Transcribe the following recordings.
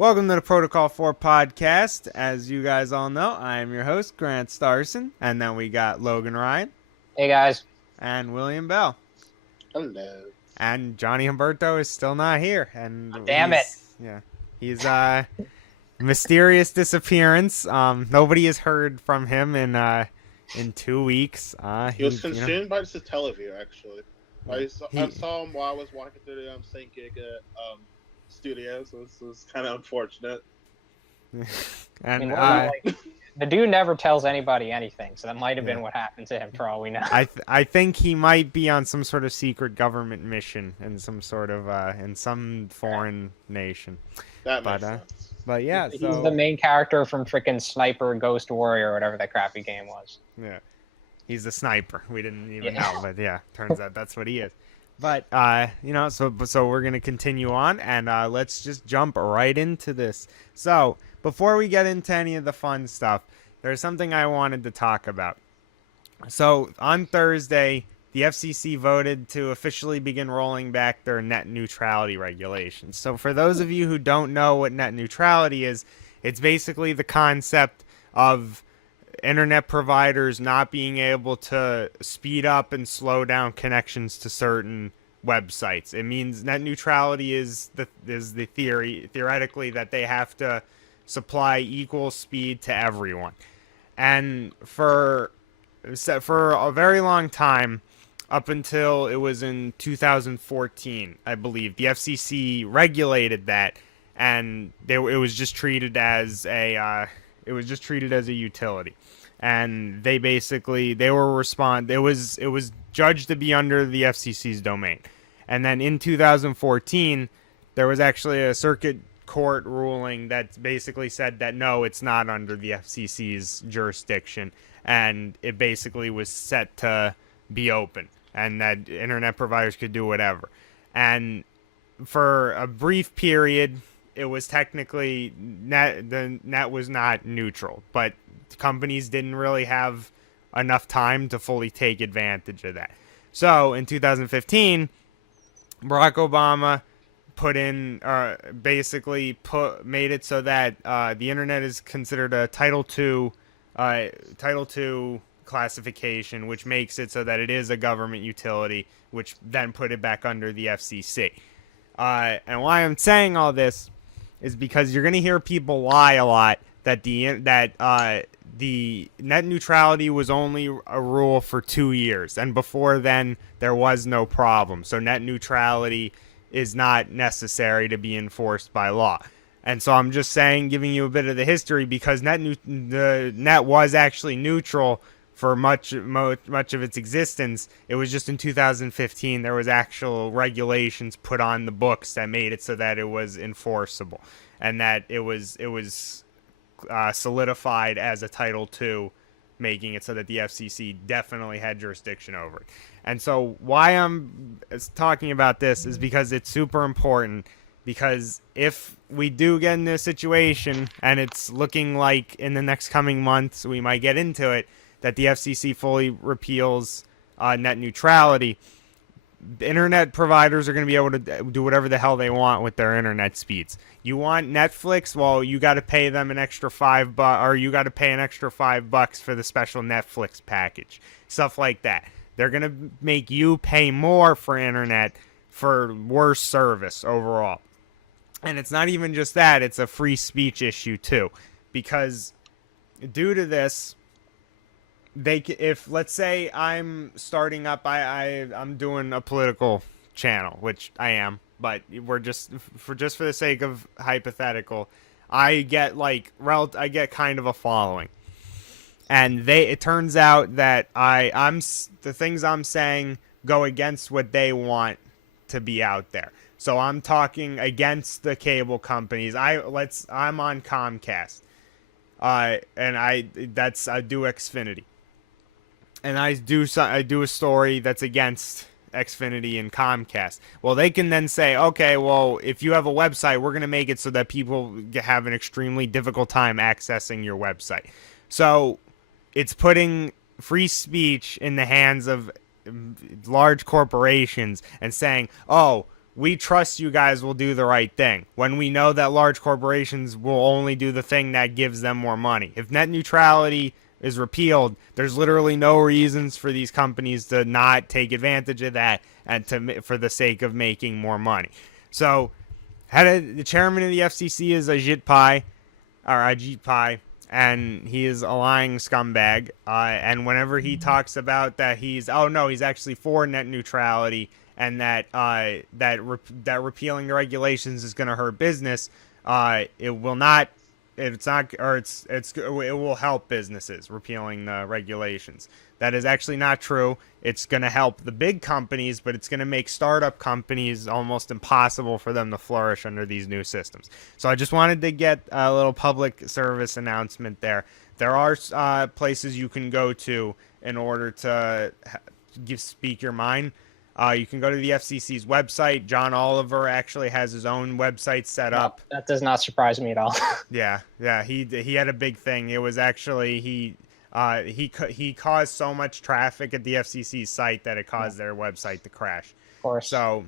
Welcome to the Protocol 4 podcast. As you guys all know, I am your host, Grant Starson, and then we got Logan Ryan Hey guys. and William Bell. Hello. And Johnny Humberto is still not here. And Damn it. He's mysterious disappearance. Nobody has heard from him in 2 weeks. He was consumed by the Teleview, actually. I saw He- him while I was walking through the St. Giga studio, so this was kind of unfortunate. And The dude never tells anybody anything, so that might have been what happened to him for all we know. I think he might be on some sort of secret government mission in some sort of in some foreign nation. That But, makes sense. But yeah, He's so the main character from freaking Sniper Ghost Warrior or whatever that crappy game was. yeah, he's the sniper. We didn't even Yeah. know, but yeah, turns out that's what he is. But so we're gonna continue on, and let's just jump right into this. So before we get into any of the fun stuff, there's something I wanted to talk about. So on Thursday, the FCC voted to officially begin rolling back their net neutrality regulations. So for those of you who don't know what net neutrality is, it's basically the concept of internet providers not being able to speed up and slow down connections to certain websites. It means net neutrality is the theoretically that they have to supply equal speed to everyone. And for a very long time, up until it was in 2014, I believe, the FCC regulated that, and it was just treated as a utility. And they were it was judged to be under the FCC's domain. And then in 2014, there was actually a circuit court ruling that basically said that no, it's not under the FCC's jurisdiction, and it basically was set to be open, and that internet providers could do whatever. And for a brief period, it was technically the net was not neutral, but companies didn't really have enough time to fully take advantage of that. So in 2015, Barack Obama made it so that the internet is considered a Title II classification, which makes it so that it is a government utility, which then put it back under the FCC. And why I'm saying all this is because you're going to hear people lie a lot that the net neutrality was only a rule for 2 years, and before then there was no problem. So net neutrality is not necessary to be enforced by law. And so I'm just giving you a bit of the history, because the net was actually neutral for much of its existence. It was just in 2015 there was actual regulations put on the books that made it so that it was enforceable, and that it was solidified as a Title II, making it so that the FCC definitely had jurisdiction over it. And so why I'm talking about this is because it's super important, because if we do get in this situation, and it's looking like in the next coming months we might get into it, that the FCC fully repeals net neutrality, the internet providers are going to be able to do whatever the hell they want with their internet speeds. You want Netflix? Well, you got to pay them an extra $5, or you got to pay an extra $5 for the special Netflix package. Stuff like that. They're going to make you pay more for internet for worse service overall. And it's not even just that, it's a free speech issue too, because due to this, if let's say I'm starting up, I'm doing a political channel, which I am, but we're just for the sake of hypothetical, I get kind of a following, and it turns out that the things I'm saying go against what they want to be out there. So I'm talking against the cable companies. I'm on Comcast, and I do Xfinity. And I do a story that's against Xfinity and Comcast. Well, they can then say, okay, well, if you have a website, we're going to make it so that people have an extremely difficult time accessing your website. So it's putting free speech in the hands of large corporations and saying, oh, we trust you guys will do the right thing when we know that large corporations will only do the thing that gives them more money. If net neutrality is repealed, there's literally no reasons for these companies to not take advantage of that and for the sake of making more money. So, the chairman of the FCC is Ajit Pai, and he is a lying scumbag. And whenever he talks about that, he's actually for net neutrality, and that repealing the regulations is going to hurt business. It will not. It's not, or it will help businesses repealing the regulations. That is actually not true. It's going to help the big companies, but it's going to make startup companies almost impossible for them to flourish under these new systems. So I just wanted to get a little public service announcement there. There are places you can go to in order to speak your mind. You can go to the FCC's website. John Oliver actually has his own website set up. That does not surprise me at all. Yeah. He had a big thing. It was actually he caused so much traffic at the FCC's site that it caused their website to crash. Of course. So,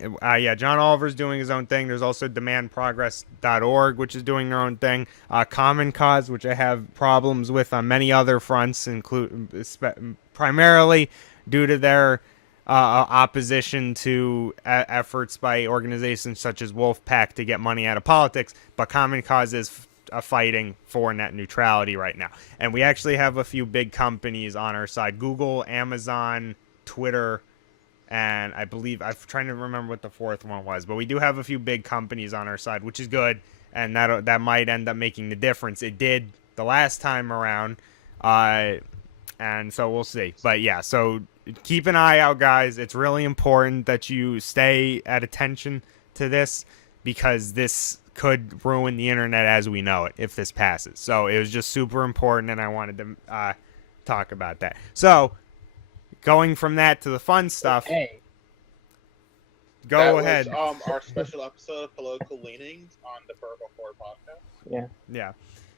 John Oliver's doing his own thing. There's also demandprogress.org, which is doing their own thing. Common Cause, which I have problems with on many other fronts, primarily due to their opposition to efforts by organizations such as Wolfpack to get money out of politics. But Common Cause is fighting for net neutrality right now. And we actually have a few big companies on our side: Google, Amazon, Twitter, and I believe I'm trying to remember what the fourth one was, but we do have a few big companies on our side, which is good, and that might end up making the difference. It did the last time around, and so we'll see. But yeah, so keep an eye out, guys. It's really important that you stay at attention to this, because this could ruin the internet as we know it if this passes. So it was just super important, and I wanted to talk about that. So going from that to the fun stuff. Okay. Go ahead. Our special episode of Political Leanings on the Purple 4 podcast. Yeah.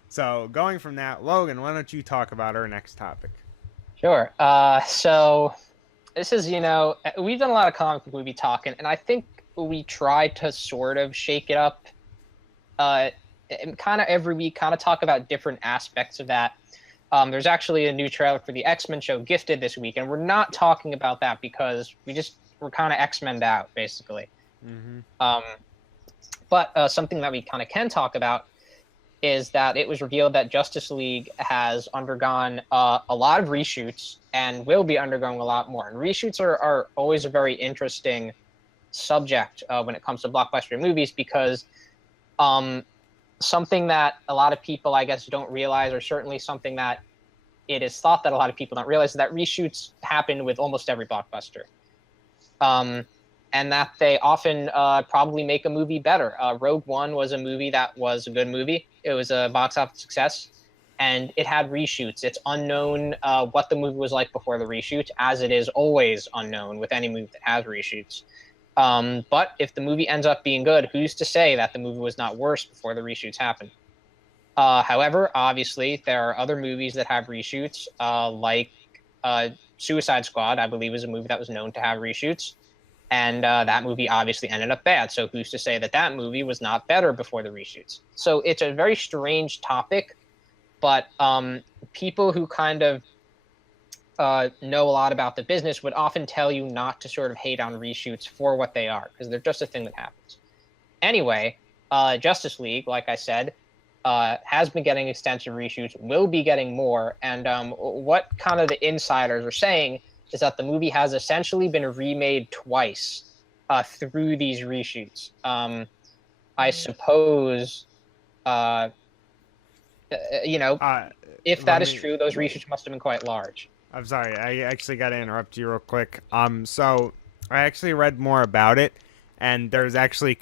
So going from that, Logan, why don't you talk about our next topic? Sure. So this is, we've done a lot of comic book movie talking, and I think we try to sort of shake it up and kind of every week kind of talk about different aspects of that. There's actually a new trailer for the X-Men show, Gifted, this week, and we're not talking about that because we're kind of X-Men'd out, basically. Mm-hmm. But something that we kind of can talk about is that it was revealed that Justice League has undergone a lot of reshoots and will be undergoing a lot more. And reshoots are always a very interesting subject when it comes to blockbuster movies, because something that a lot of people, I guess, don't realize, or certainly something that it is thought that a lot of people don't realize, is that reshoots happen with almost every blockbuster. And that they often probably make a movie better. Rogue One was a movie that was a good movie. It was a box office success, and it had reshoots. It's unknown what the movie was like before the reshoot, as it is always unknown with any movie that has reshoots. But if the movie ends up being good, who's to say that the movie was not worse before the reshoots happened? However, obviously, there are other movies that have reshoots, like Suicide Squad, I believe, is a movie that was known to have reshoots. And that movie obviously ended up bad. So who's to say that that movie was not better before the reshoots? So it's a very strange topic, but people who kind of know a lot about the business would often tell you not to sort of hate on reshoots for what they are, because they're just a thing that happens. Anyway, Justice League, like I said, has been getting extensive reshoots, will be getting more. And what kind of the insiders are saying is that the movie has essentially been remade twice through these reshoots. I suppose, if that is true, those reshoots must have been quite large. I'm sorry, I actually got to interrupt you real quick. So I actually read more about it, and there's actually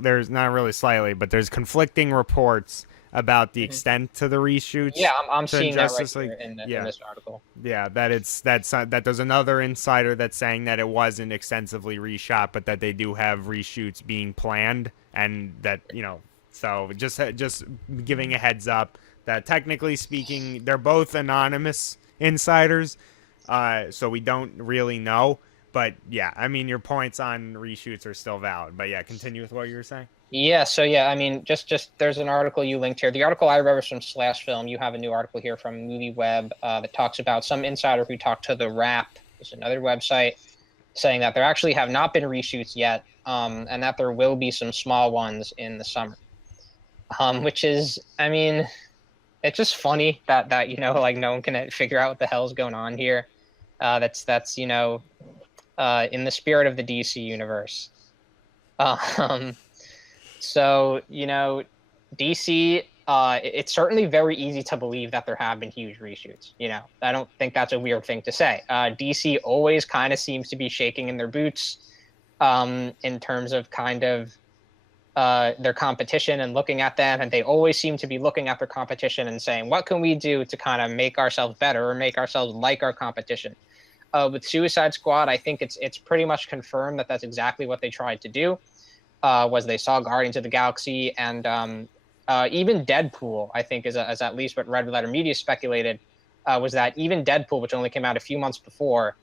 there's not really slightly, but there's conflicting reports about the extent to the reshoots. Yeah, I'm seeing Justice that right League. in this article. Yeah, that there's another insider that's saying that it wasn't extensively reshot, but that they do have reshoots being planned, and that so just giving a heads up that technically speaking, they're both anonymous insiders, so we don't really know. but yeah, I mean your points on reshoots are still valid. But yeah, continue with what you were saying. Yeah, so yeah, I mean, just there's an article you linked here. The article I read was from Slash Film. You have a new article here from MovieWeb that talks about some insider who talked to The Wrap, is another website, saying that there actually have not been reshoots yet, and that there will be some small ones in the summer. Which is, I mean, it's just funny that you know, like no one can figure out what the hell is going on here. That's you know, in the spirit of the DC universe. Um, So, you know, DC, it's certainly very easy to believe that there have been huge reshoots. You know, I don't think that's a weird thing to say. DC always kind of seems to be shaking in their boots in terms of kind of their competition and looking at them. And they always seem to be looking at their competition and saying, what can we do to kind of make ourselves better or make ourselves like our competition? With Suicide Squad, I think it's pretty much confirmed that that's exactly what they tried to do. Was they saw Guardians of the Galaxy and even Deadpool, I think is at least what Red Letter Media speculated, was that even Deadpool, which only came out a few months before,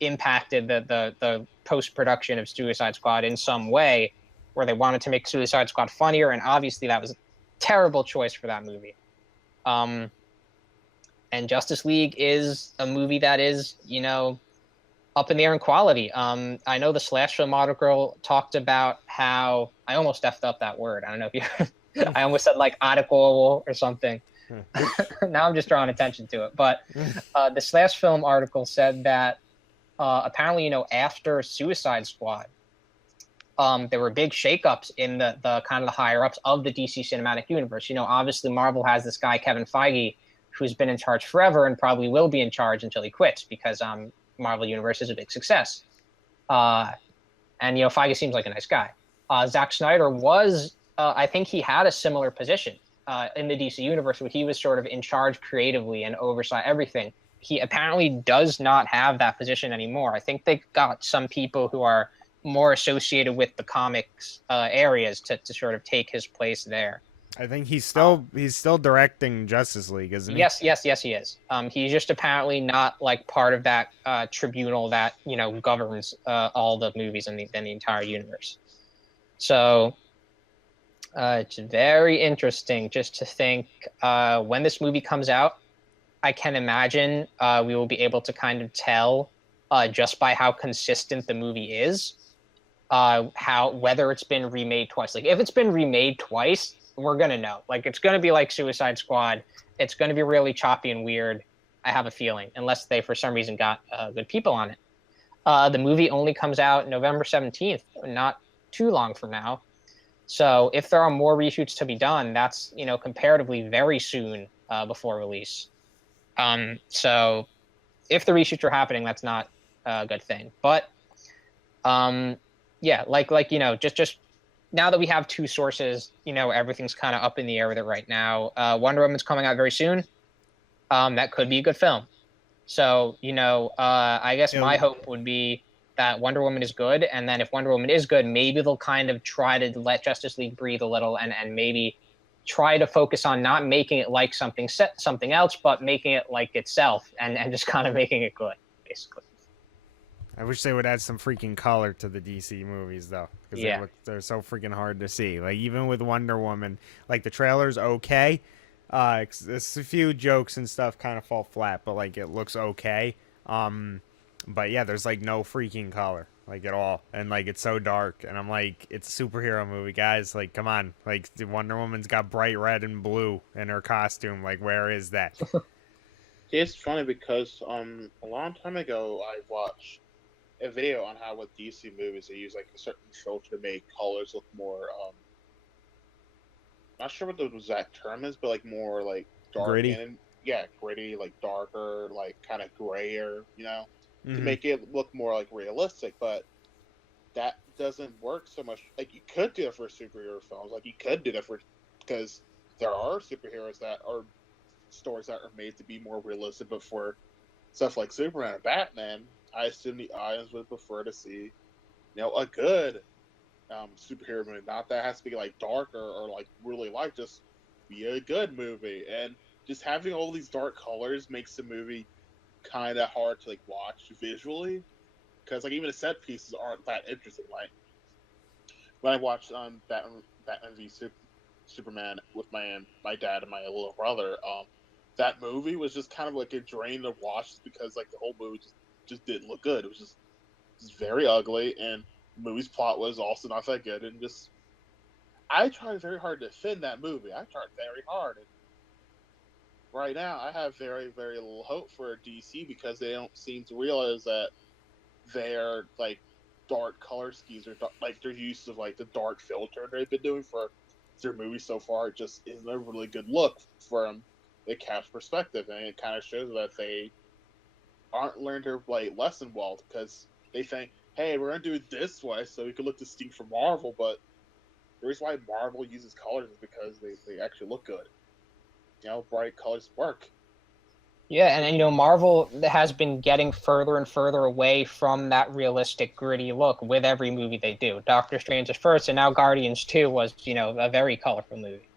impacted the post-production of Suicide Squad in some way, where they wanted to make Suicide Squad funnier, and obviously that was a terrible choice for that movie. And Justice League is a movie that is, you know, up in the air in quality. I know the Slash Film article talked about how I almost effed up that word. I don't know if you. I almost said like article or something. Now I'm just drawing attention to it. But the Slash Film article said that apparently, you know, after Suicide Squad, there were big shakeups in the kind of the higher ups of the DC Cinematic Universe. You know, obviously Marvel has this guy Kevin Feige, who's been in charge forever and probably will be in charge until he quits because Marvel Universe is a big success. And, you know, Feige seems like a nice guy. Zack Snyder was, I think he had a similar position in the DC Universe where he was sort of in charge creatively and oversaw everything. He apparently does not have that position anymore. I think they've got some people who are more associated with the comics areas to sort of take his place there. I think he's still directing Justice League, isn't he? Yes, he is. He's just apparently not like part of that tribunal that, you know, governs all the movies in the entire universe. So it's very interesting just to think when this movie comes out, I can imagine we will be able to kind of tell just by how consistent the movie is, whether it's been remade twice. Like if it's been remade twice, we're going to know. Like, it's going to be like Suicide Squad. It's going to be really choppy and weird, I have a feeling, unless they, for some reason, got good people on it. The movie only comes out November 17th, not too long from now. So if there are more reshoots to be done, that's, you know, comparatively very soon before release. So if the reshoots are happening, that's not a good thing. But, yeah, like you know, just now that we have two sources, you know, everything's kind of up in the air with it right now. Wonder Woman's coming out very soon. That could be a good film. So, you know, I guess my hope would be that Wonder Woman is good. And then if Wonder Woman is good, maybe they'll kind of try to let Justice League breathe a little and maybe try to focus on not making it like something else, but making it like itself and just kind of making it good, basically. I wish they would add some freaking color to the DC movies, though, because they're so freaking hard to see. Like, even with Wonder Woman, like, the trailer's okay. It's a few jokes and stuff kind of fall flat, but, like, it looks okay. But, yeah, there's, like, no freaking color, like, at all. And, like, it's so dark. And I'm like, it's a superhero movie, guys. Like, come on. Like, Wonder Woman's got bright red and blue in her costume. Like, where is that? It's funny because a long time ago, I watched a video on how with DC movies they use like a certain filter to make colors look more not sure what the exact term is, but like more like dark gritty. And gritty, like darker, like kind of grayer, you know, Mm-hmm. to make it look more like realistic. But that doesn't work so much. Like, you could do it for superhero films, like you could do that for, because there are superheroes that are stories that are made to be more realistic, but for stuff like Superman and Batman, I assume the audience would prefer to see, you know, a good superhero movie. Not that it has to be like darker or like really light, just be a good movie. And just having all these dark colors makes the movie kind of hard to like watch visually. because like even the set pieces aren't that interesting. Like when I watched Batman v Superman with my dad and my little brother, that movie was just kind of like a drain to watch because like the whole movie just didn't look good. It was just very ugly, and the movie's plot was also not that good. And just I tried very hard to defend that movie. I tried very hard. And right now, I have very very little hope for DC because they don't seem to realize that their like dark color schemes or like their use of like the dark filter they've been doing for their movies so far just isn't a really good look from a cast perspective, and it kind of shows that they aren't learned their like lesson well because they think, hey, we're gonna do it this way so we can look distinct from Marvel, but the reason why Marvel uses colors is because they actually look good. You know, bright colors work. Yeah, and you know, Marvel has been getting further and further away from that realistic, gritty look with every movie they do. Doctor Strange is first, and now Guardians 2 was, you know, a very colorful movie.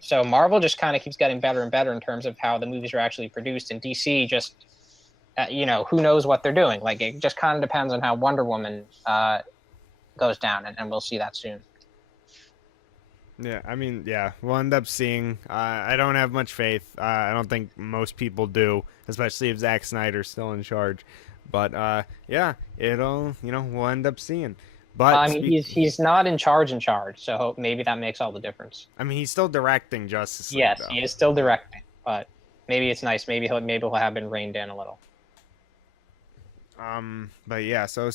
So Marvel just kind of keeps getting better and better in terms of how the movies are actually produced, and DC just, you know, who knows what they're doing. Like, it just kind of depends on how Wonder Woman goes down, and we'll see that soon. Yeah, I mean, yeah, we'll end up seeing. I don't have much faith. I don't think most people do, especially if Zack Snyder's still in charge. But yeah, we'll end up seeing. But I mean, he's not in charge, so maybe that makes all the difference. I mean, he's still directing Justice League. Yes, though. he is still directing, but maybe it's nice. Maybe he'll have been reined in a little. But yeah, so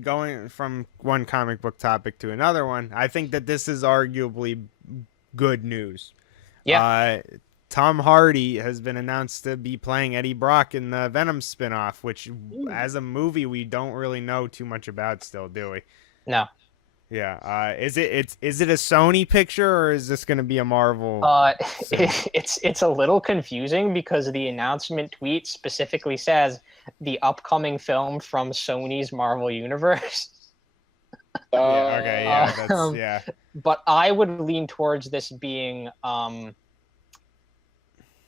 going from one comic book topic to another one, I think that this is arguably good news. Yeah. Tom Hardy has been announced to be playing Eddie Brock in the Venom spinoff, which as a movie we don't really know too much about still, do we? No. Yeah. Is it a Sony picture or is this going to be a Marvel? It's a little confusing because the announcement tweet specifically says the upcoming film from Sony's Marvel Universe. Yeah, okay, yeah, yeah. But I would lean towards this being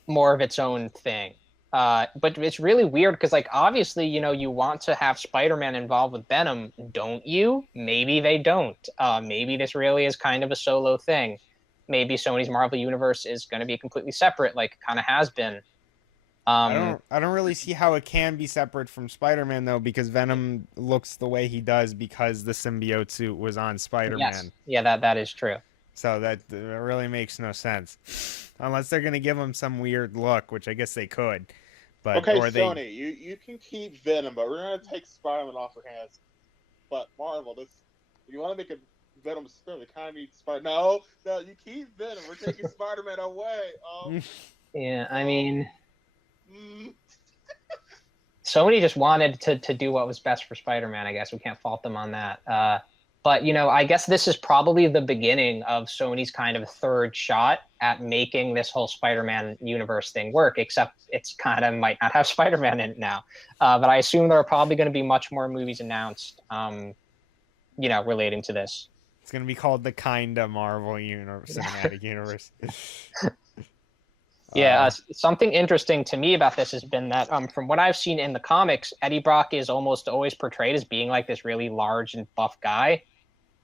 more of its own thing. But it's really weird because, like, obviously, you know, you want to have Spider-Man involved with Venom, don't you? Maybe they don't. Maybe this really is kind of a solo thing. Maybe Sony's Marvel Universe is going to be completely separate, like it kind of has been. I don't really see how it can be separate from Spider-Man though, because Venom looks the way he does because the symbiote suit was on Spider-Man. Yes. Yeah, that is true. So that really makes no sense, unless they're gonna give him some weird look, which I guess they could. But okay, Sony, you can keep Venom, but we're gonna take Spider-Man off your hands. But Marvel, you want to make a Venom spin? We kind of need Spider. No, you keep Venom. We're taking Spider-Man away. Yeah, I mean. Sony just wanted to do what was best for Spider-Man. I guess we can't fault them on that. But, you know, I guess this is probably the beginning of Sony's kind of third shot at making this whole Spider-Man universe thing work, except it's kind of might not have Spider-Man in it now. But I assume there are probably going to be much more movies announced, you know, relating to this. It's going to be called the Kinda Marvel Universe, Cinematic Universe. Yeah, something interesting to me about this has been that from what I've seen in the comics, Eddie Brock is almost always portrayed as being like this really large and buff guy.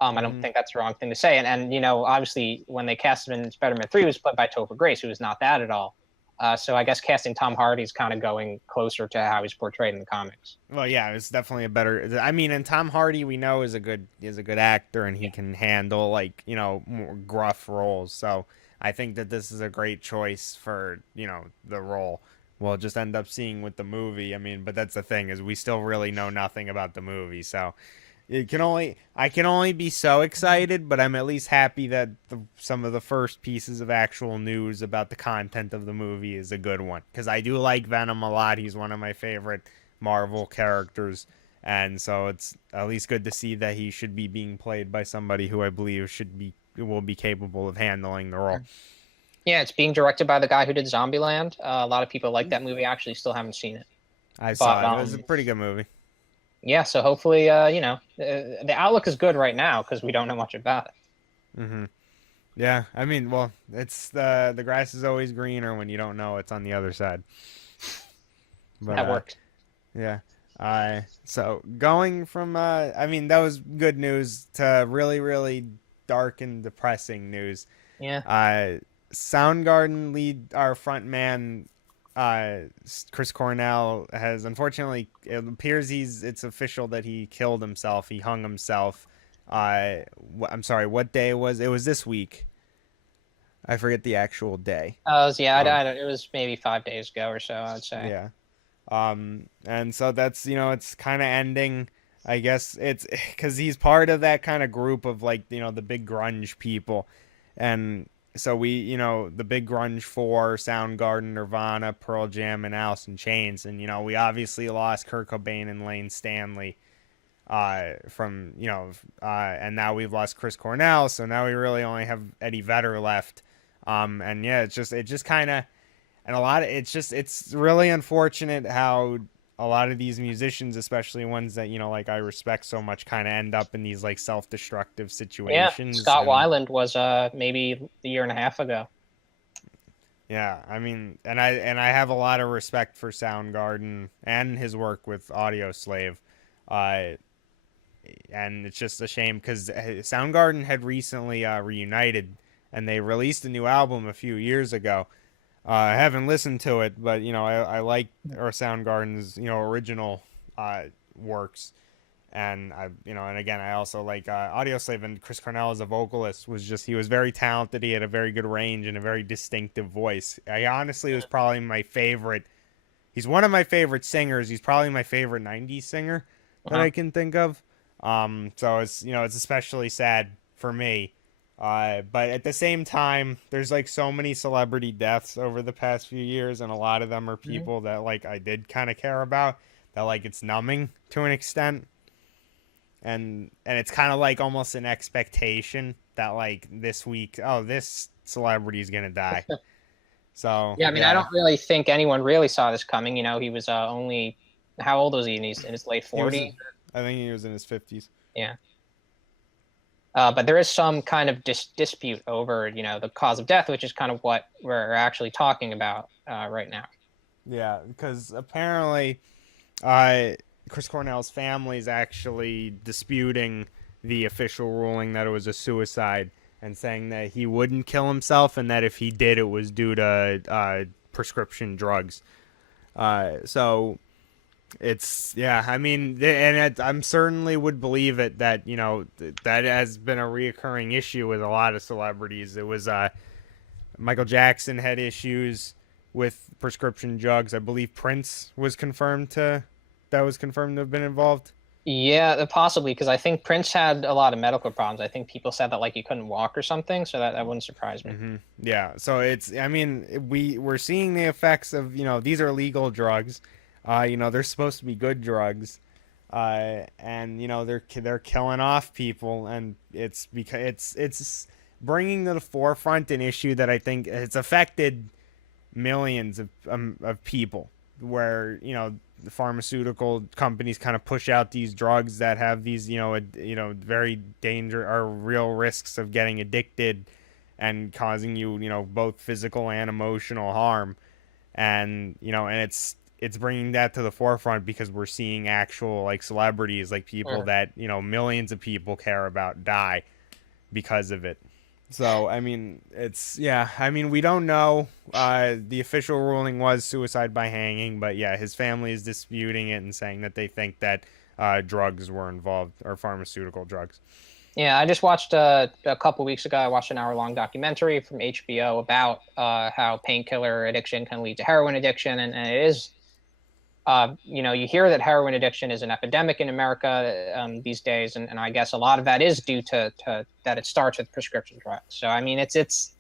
I don't think that's the wrong thing to say. And you know, obviously, when they cast him in Spider-Man 3, he was played by Topher Grace, who was not that at all. So I guess casting Tom Hardy is kind of going closer to how he's portrayed in the comics. Well, yeah, it's definitely a better. I mean, and Tom Hardy we know is a good actor, and he can handle like, you know, more gruff roles. So I think that this is a great choice for, you know, the role. We'll just end up seeing with the movie. I mean, but that's the thing, is we still really know nothing about the movie. So I can only be so excited, but I'm at least happy that some of the first pieces of actual news about the content of the movie is a good one. Because I do like Venom a lot. He's one of my favorite Marvel characters. And so it's at least good to see that he should be being played by somebody who I believe will be capable of handling the role. Yeah, it's being directed by the guy who did Zombieland. A lot of people like that movie. I actually still haven't seen it. I saw it. It was a pretty good movie. Yeah, so hopefully, you know, the outlook is good right now because we don't know much about it. Mm-hmm. Yeah, I mean, well, it's the grass is always greener when you don't know it's on the other side. But, that works. Yeah. So going from I mean that was good news to really really dark and depressing news. Yeah. Uh, Soundgarden lead our front man, Chris Cornell has unfortunately it appears it's official that he killed himself. He hung himself. I'm sorry, what day was it? Was this week? I forget the actual day. Yeah, Um, it was maybe 5 days ago or so, I would say. yeah. And so that's, it's kind of ending. I guess it's because he's part of that kind of group of like, the big grunge people. And so the big grunge four, Soundgarden, Nirvana, Pearl Jam, and Alice in Chains. And, we obviously lost Kurt Cobain and Lane Stanley, and now we've lost Chris Cornell. So now we really only have Eddie Vedder left. And yeah, it just kind of, and it's really unfortunate how a lot of these musicians, especially ones that like I respect so much, kind of end up in these like self-destructive Yeah, situations. Scott And Weiland was maybe a year and a half ago. yeah, I mean, and I have a lot of respect for Soundgarden and his work with Audioslave, uh, and it's just a shame because Soundgarden had recently reunited, and they released a new album a few years ago. I haven't listened to it, but I like our Soundgarden's original works, and and again I also like Audioslave, and Chris Cornell as a vocalist he was very talented. He had a very good range and a very distinctive voice. I honestly was probably my favorite. He's one of my favorite singers. He's probably my favorite '90s singer that I can think of. So it's especially sad for me. But at the same time, there's like so many celebrity deaths over the past few years, and a lot of them are people that like I did kind of care about. That like it's numbing to an extent, and it's kind of like almost an expectation that like this week, oh, this celebrity is gonna die. So Yeah, I mean, I don't really think anyone really saw this coming. He was only, how old was he? In his late he was, 40s? I think he was in his 50s. Yeah. But there is some kind of dispute over, the cause of death, which is kind of what we're actually talking about right now. Yeah, because apparently, Chris Cornell's family is actually disputing the official ruling that it was a suicide and saying that he wouldn't kill himself and that if he did, it was due to prescription drugs. So it's I mean, I'm certainly would believe it that that has been a reoccurring issue with a lot of celebrities. It was Michael Jackson had issues with prescription drugs. I believe Prince was confirmed to have been involved. Yeah, possibly, because I think Prince had a lot of medical problems. I think people said that like he couldn't walk or something, so that wouldn't surprise me. Mm-hmm. Yeah, so I mean, we're seeing the effects of these are legal drugs. They're supposed to be good drugs, and they're killing off people, and it's because it's bringing to the forefront an issue that I think it's affected millions of people, where the pharmaceutical companies kind of push out these drugs that have these very danger or real risks of getting addicted and causing you both physical and emotional harm, and and it's bringing that to the forefront because we're seeing actual like celebrities, like people that millions of people care about, die because of it. So I mean, I mean, we don't know. The official ruling was suicide by hanging, but yeah, his family is disputing it and saying that they think that drugs were involved, or pharmaceutical drugs. Yeah, I just watched a couple weeks ago. I watched an hour-long documentary from HBO about how painkiller addiction can lead to heroin addiction, and it is. You hear that heroin addiction is an epidemic in America these days, and I guess a lot of that is due to that it starts with prescription drugs. So I mean, it seems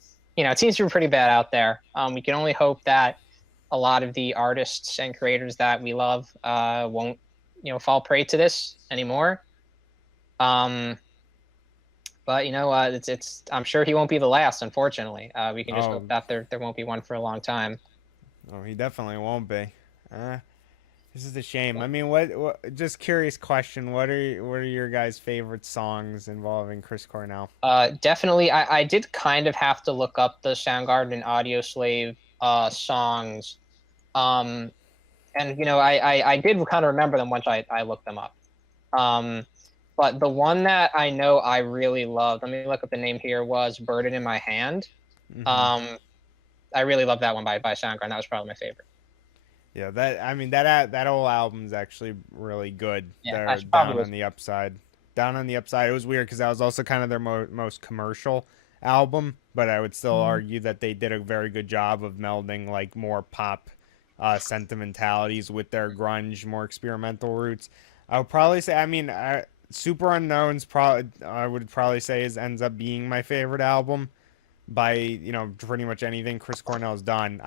to be pretty bad out there. We can only hope that a lot of the artists and creators that we love won't fall prey to this anymore. But it's I'm sure he won't be the last. Unfortunately, we can just hope that there won't be one for a long time. Oh, he definitely won't be. This is a shame. I mean, what? Just curious question. What are your guys' favorite songs involving Chris Cornell? Definitely. I did kind of have to look up the Soundgarden and Audioslave songs. and I did kind of remember them once I looked them up. But the one that I know I really loved, let me look up the name here, was "Burden in My Hand." Mhm. I really love that one by Soundgarden. That was probably my favorite. Yeah, that whole album's actually really good. Yeah, They're I should probably down on listen. the upside. Down on the upside. It was weird because that was also kind of their most commercial album, but I would still argue that they did a very good job of melding like more pop sentimentalities with their grunge, more experimental roots. I would probably say, Super Unknown's probably I would probably say is ends up being my favorite album by pretty much anything Chris Cornell's done.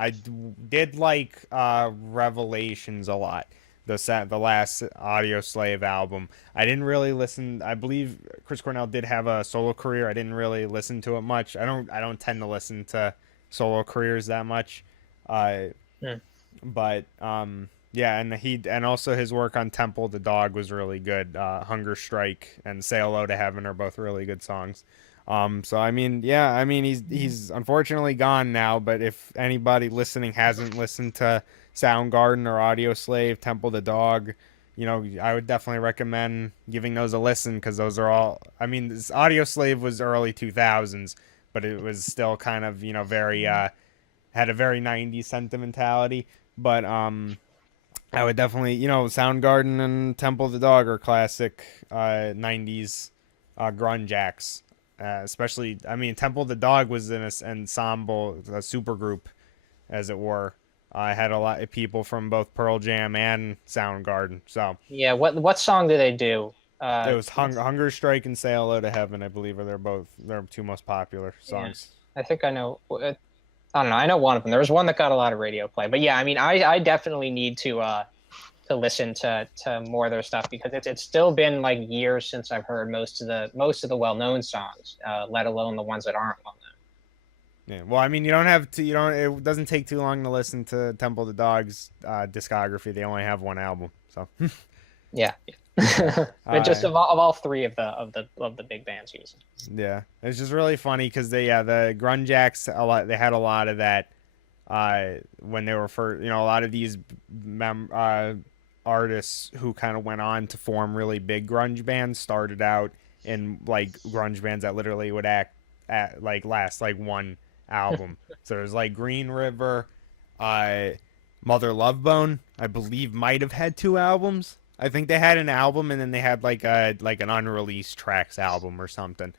Did like Revelations a lot. The last Audio Slave album. I didn't really listen. I believe Chris Cornell did have a solo career. I didn't really listen to it much. I don't tend to listen to solo careers that much. Uh, Hmm. but yeah, and also his work on Temple the Dog was really good. Hunger Strike and Say Hello to Heaven are both really good songs. So yeah, he's unfortunately gone now, but if anybody listening hasn't listened to Soundgarden or Audio Slave, Temple the Dog, I would definitely recommend giving those a listen because those are all. This Audio Slave was early 2000s, but it was still kind of very had a very 90s sentimentality. But I would definitely Soundgarden and Temple the Dog are classic 90s grunge acts. Especially, Temple the Dog was in an ensemble, a super group, as it were. I had a lot of people from both Pearl Jam and Soundgarden. So Yeah, what song do they do? it was Hunger Strike and Say Hello to Heaven, I believe, are their two most popular Yeah, songs. I think I know. I don't know. I know one of them. There was one that got a lot of radio play, but yeah, I definitely need to listen to more of their stuff because it's still been like years since I've heard most of the well-known songs, let alone the ones that aren't well known. Yeah, well, you don't have to. You don't. It doesn't take too long to listen to Temple the Dog's discography. They only have one album, so Yeah. But just uh, of all three of the big bands using. yeah, it's just really funny because the grunge acts a lot. They had a lot of that when they were first. A lot of these artists who kind of went on to form really big grunge bands started out in like grunge bands that literally would last like one album. So there's like Green River, uh, Mother Love Bone, I believe might have had two albums. I think they had an album and then they had like an unreleased tracks album or something.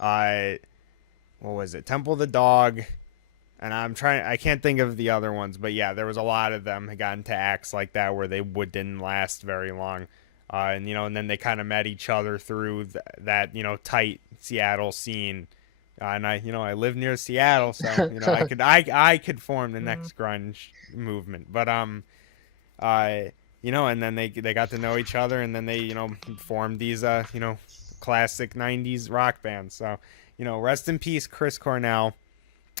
Uh, what was it? Temple the Dog, and I can't think of the other ones, but yeah, there was a lot of them that got into acts like that where they didn't last very long. And then they kind of met each other through that tight Seattle scene. And I live near Seattle, so I could form the next grunge movement. But and then they got to know each other, and then they formed these classic '90s rock bands. So rest in peace, Chris Cornell.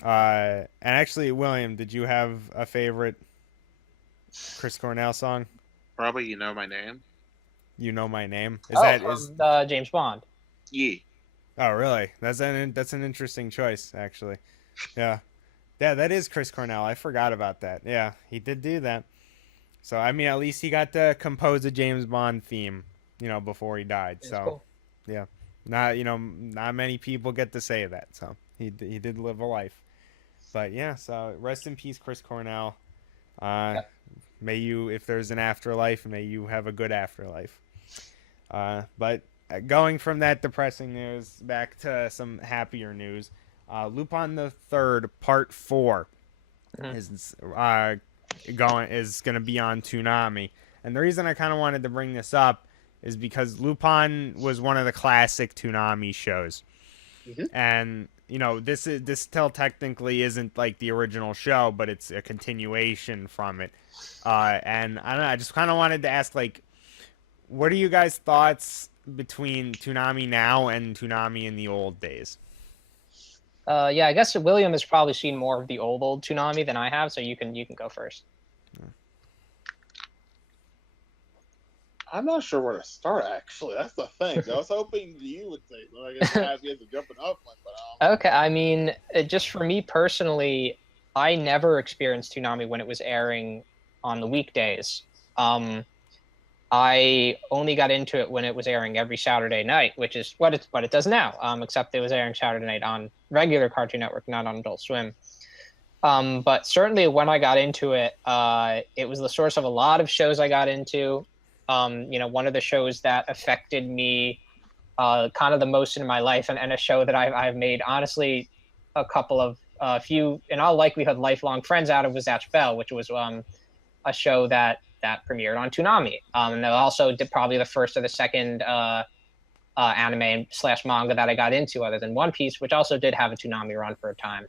And actually, William, did you have a favorite Chris Cornell song? Probably You Know My Name. You Know My Name. From James Bond. Yeah. Oh, really? That's an interesting choice, actually. Yeah. Yeah, that is Chris Cornell. I forgot about that. Yeah, he did do that. So, at least he got to compose a James Bond theme, before he died. It's So, cool. yeah. Not many people get to say that. So, he did live a life. But yeah, so rest in peace, Chris Cornell. Yeah. May you, if there's an afterlife, may you have a good afterlife. But going from that depressing news back to some happier news, Lupin the Third Part 4 Mhm. is going to be on Toonami, and the reason I kind of wanted to bring this up is because Lupin was one of the classic Toonami shows, and this still technically isn't like the original show, but it's a continuation from it. And I don't know, I just kind of wanted to ask, like, what are you guys' thoughts between Toonami now and Toonami in the old days? Yeah, I guess William has probably seen more of the old Toonami than I have, so you can go first. I'm not sure where to start. Actually, that's the thing. I was hoping you would say, I guess have you as a jumping off one, but Okay, just for me personally, I never experienced Toonami when it was airing on the weekdays. I only got into it when it was airing every Saturday night, which is what it does now. Except it was airing Saturday night on regular Cartoon Network, not on Adult Swim. But certainly when I got into it, it was the source of a lot of shows I got into. One of the shows that affected me kind of the most in my life, and a show that I've made honestly a few in all likelihood lifelong friends out of, was Zatch Bell, which was a show that premiered on Toonami, and it also did probably the first or the second anime / manga that I got into, other than One Piece, which also did have a Toonami run for a time.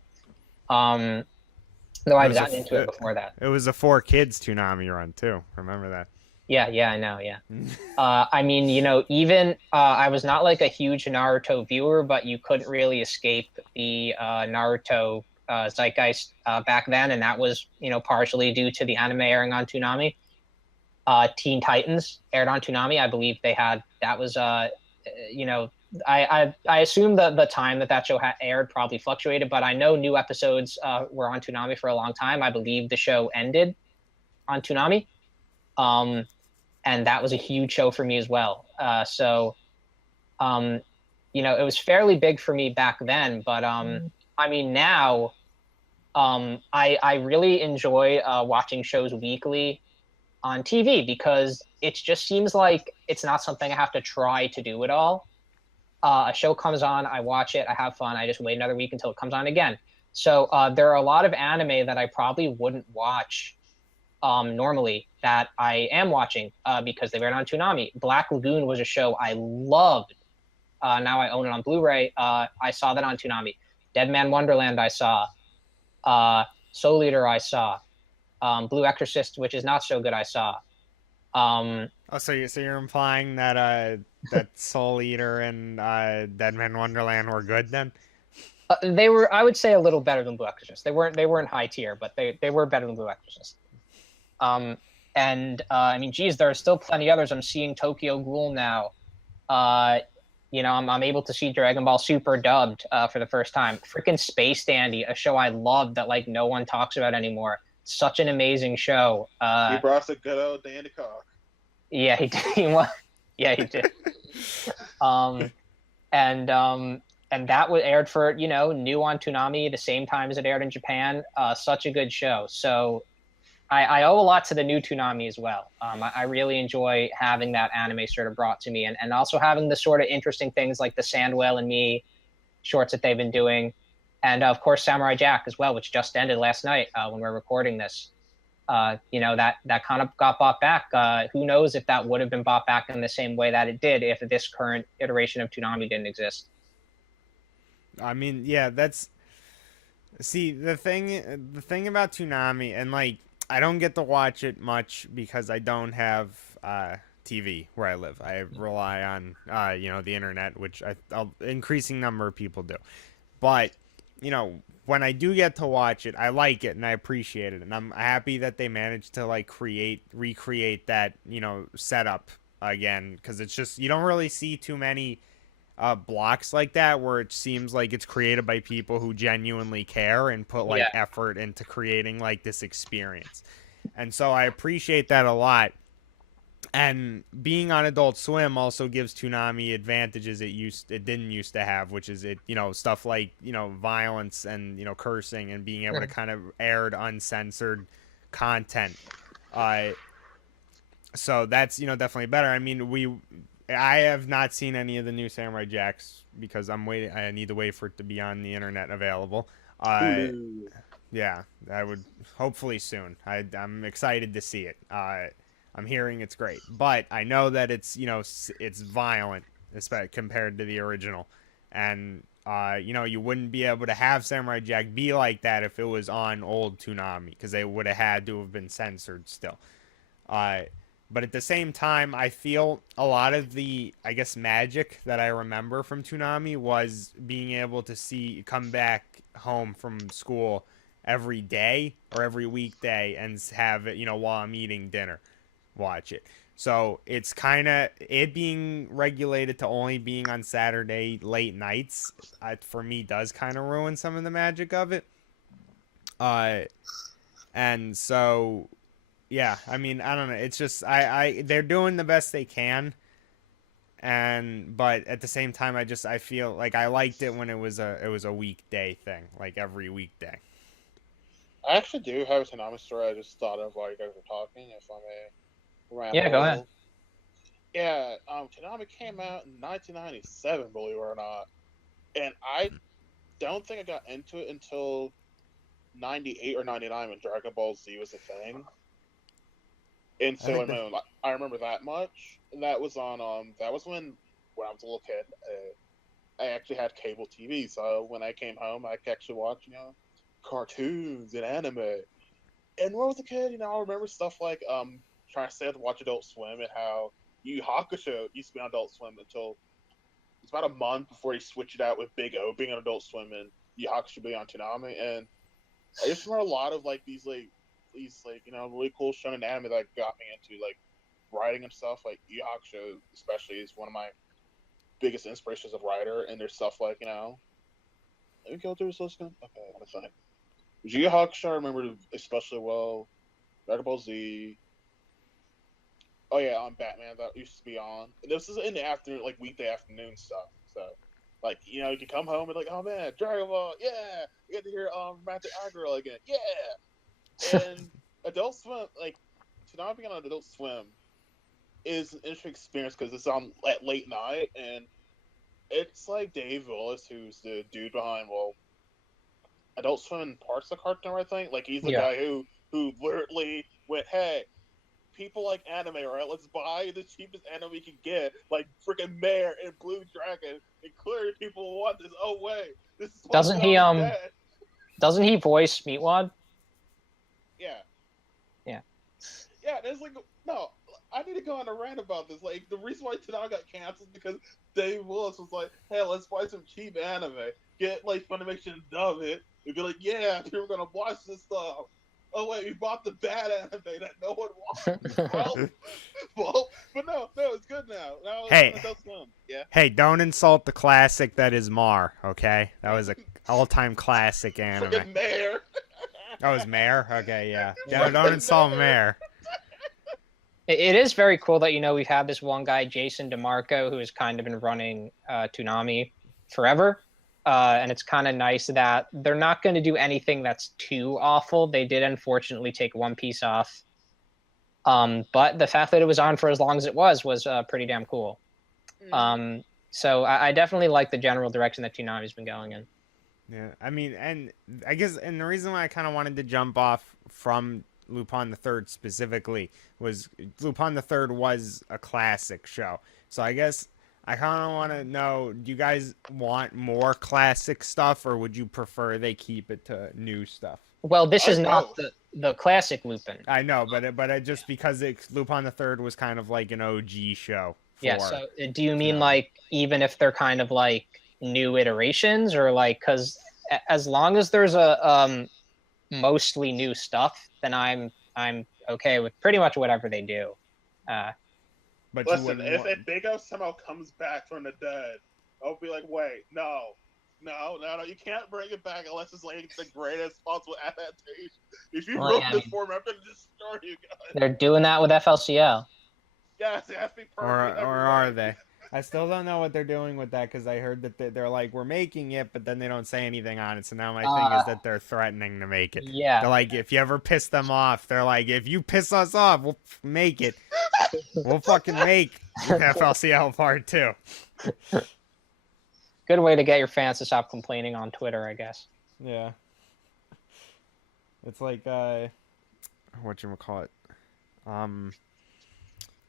Though I'd gotten into it before that. It was a 4Kids Toonami run too. Remember that? Yeah, I know. Yeah. I mean, even I was not like a huge Naruto viewer, but you couldn't really escape the Naruto zeitgeist back then, and that was partially due to the anime airing on Toonami. Teen Titans aired on Toonami. I believe that was I assume the time that show aired probably fluctuated, but I know new episodes were on Toonami for a long time. I believe the show ended on Toonami, and that was a huge show for me as well. It was fairly big for me back then, but I mean now, I really enjoy watching shows weekly on TV, because it just seems like it's not something I have to try to do at all. A show comes on, I watch it, I have fun, I just wait another week until it comes on again. So there are a lot of anime that I probably wouldn't watch normally that I am watching because they aired on Toonami. Black Lagoon was a show I loved. Now I own it on Blu-ray. I saw that on Toonami. Dead Man Wonderland I saw. Soul Eater I saw. Blue Exorcist, which is not so good, I saw. So you're implying that that Soul Eater and Dead Man Wonderland were good then? They were, I would say, a little better than Blue Exorcist. They weren't high tier, but they were better than Blue Exorcist. I mean, geez, there are still plenty others. I'm seeing Tokyo Ghoul now. I'm able to see Dragon Ball Super dubbed for the first time. Freaking Space Dandy, a show I loved that like no one talks about anymore. Such an amazing show. He brought us a good old Dandy Cock. Yeah, he did. Yeah, he did. And that was aired for new on Toonami the same time as it aired in Japan. Such a good show. So I owe a lot to the new Toonami as well. I really enjoy having that anime sort of brought to me, and also having the sort of interesting things like the Sandwell and Me shorts that they've been doing. And of course, Samurai Jack as well, which just ended last night when we're recording this. That kind of got bought back. Who knows if that would have been bought back in the same way that it did if this current iteration of Toonami didn't exist. I mean, yeah, see the thing about Toonami, and like I don't get to watch it much because I don't have TV where I live. I rely on the internet, which an increasing number of people do. But when I do get to watch it, I like it and I appreciate it, and I'm happy that they managed to like recreate that setup again, because it's just you don't really see too many blocks like that where it seems like it's created by people who genuinely care and put like effort into creating like this experience. And so I appreciate that a lot. And being on Adult Swim also gives Toonami advantages it didn't used to have, which is stuff like violence and cursing, and being able to kind of air uncensored content. So that's definitely better. I mean, I have not seen any of the new Samurai Jacks because I'm waiting. I need to wait for it to be on the internet available. Yeah, I would hopefully soon. I'm excited to see it. I'm hearing it's great, but I know that it's it's violent, especially compared to the original, and you wouldn't be able to have Samurai Jack be like that if it was on old Toonami, because they would have had to have been censored still. But at the same time, I feel a lot of the, I guess, magic that I remember from Toonami was being able to come back home from school every day or every weekday and have it, while I'm eating dinner, watch it. So it's kind of, it being regulated to only being on Saturday late nights, for me, does kind of ruin some of the magic of it. And so yeah, I mean, I don't know. It's just they're doing the best they can, but at the same time, I feel like I liked it when it was a weekday thing, like every weekday. I actually do have a Toonami story I just thought of while you guys were talking, if I may Yeah, ramble a go ahead. little. Yeah, Toonami came out in 1997, believe it or not. And I don't think I got into it until 98 or 99 when Dragon Ball Z was a thing. In I think Sailor that Moon. I remember that much. And that was on, that was when I was a little kid, I actually had cable TV. So when I came home, I could actually watch, cartoons and anime. And when I was a kid, I remember stuff like trying to stay up to watch Adult Swim and how Yu Yu Hakusho used to be on Adult Swim until it's about a month before he switched it out with Big O being on Adult Swim and Yu Yu Hakusho being on Toonami. And I just remember a lot of these really cool shonen anime that got me into like writing and stuff. Like Yu Yu Hakusho especially is one of my biggest inspirations of writer. And there's stuff like let me go through this list again. Okay, let me think. Yu Yu Hakusho I remember especially well. Dragon Ball Z. Oh yeah, on Batman that used to be on. And this is in the afternoon, like weekday afternoon stuff. So, like you can come home and like, oh man, Dragon Ball, yeah, you get to hear Magic Agro again, yeah. And Adult Swim, like Toonami being on Adult Swim, is an interesting experience because it's on at late night and it's like Dave Willis, who's the dude behind Adult Swim and parts of Cartoon Network, I think. Like he's the Yeah. guy who literally went, hey, people like anime, right? Let's buy the cheapest anime we can get, like freaking Mare and Blue Dragon, and clearly people want this. Oh wait, this is Doesn't he dead. doesn't he voice Meatwad? Yeah, Yeah. yeah. There's like no. I need to go on a rant about this. Like the reason why Tanaka got canceled because Dave Willis was like, "Hey, let's buy some cheap anime, get like Funimation and dub it, and be like, yeah, people are gonna watch this stuff." Oh wait, we bought the bad anime that no one wants. But no, it's good now. Now Hey. it's Adult Swim. Yeah. Hey, don't insult the classic that is Mar, okay? That was a all-time classic anime. Freaking Mayor. That was Mare? Okay, yeah. Yeah. Don't insult Mare. It is very cool that we've had this one guy, Jason DeMarco, who has kind of been running Toonami forever. And it's kind of nice that they're not going to do anything that's too awful. They did unfortunately take One Piece off. But the fact that it was on for as long as it was pretty damn cool. So I definitely like the general direction that Toonami's been going in. Yeah, I mean, and I guess, and the reason why I kind of wanted to jump off from Lupin the Third specifically was Lupin the Third was a classic show. So I guess I kind of want to know, do you guys want more classic stuff, or would you prefer they keep it to new stuff? Well, this is not both. the classic Lupin. I know, but it just because Lupin the Third was kind of like an OG show. Yeah. So do you mean like even if they're kind of like new iterations, or like because as long as there's a mostly new stuff, then I'm okay with pretty much whatever they do. But listen, if Big O somehow comes back from the dead, I'll be like, wait, no, you can't bring it back unless it's like the greatest possible adaptation. If you wrote this for me, I'm gonna destroy you guys. They're doing that with FLCL. Yes, it has to be or perfect. are they? I still don't know what they're doing with that because I heard that they're like, we're making it, but then they don't say anything on it. So now my thing is that they're threatening to make it. Yeah. They're like, if you ever piss them off, they're like, if you piss us off, we'll make it. We'll fucking make FLCL Part 2. Good way to get your fans to stop complaining on Twitter, I guess. Yeah. It's like, whatchamacallit?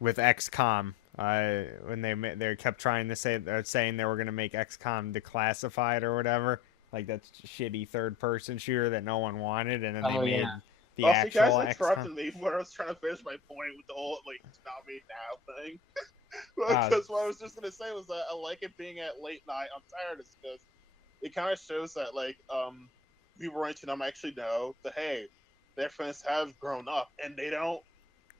With XCOM. When they kept trying to saying they were gonna make XCOM declassified or whatever, like that shitty third-person shooter that no one wanted, and then they made the actual you guys interrupted XCOM. me when I was trying to finish my point with the whole like Toonami now thing. Because what I was just gonna say was that I like it being at late night on Saturdays because it kind of shows that like people running Toonami actually know that hey, their fans have grown up and they don't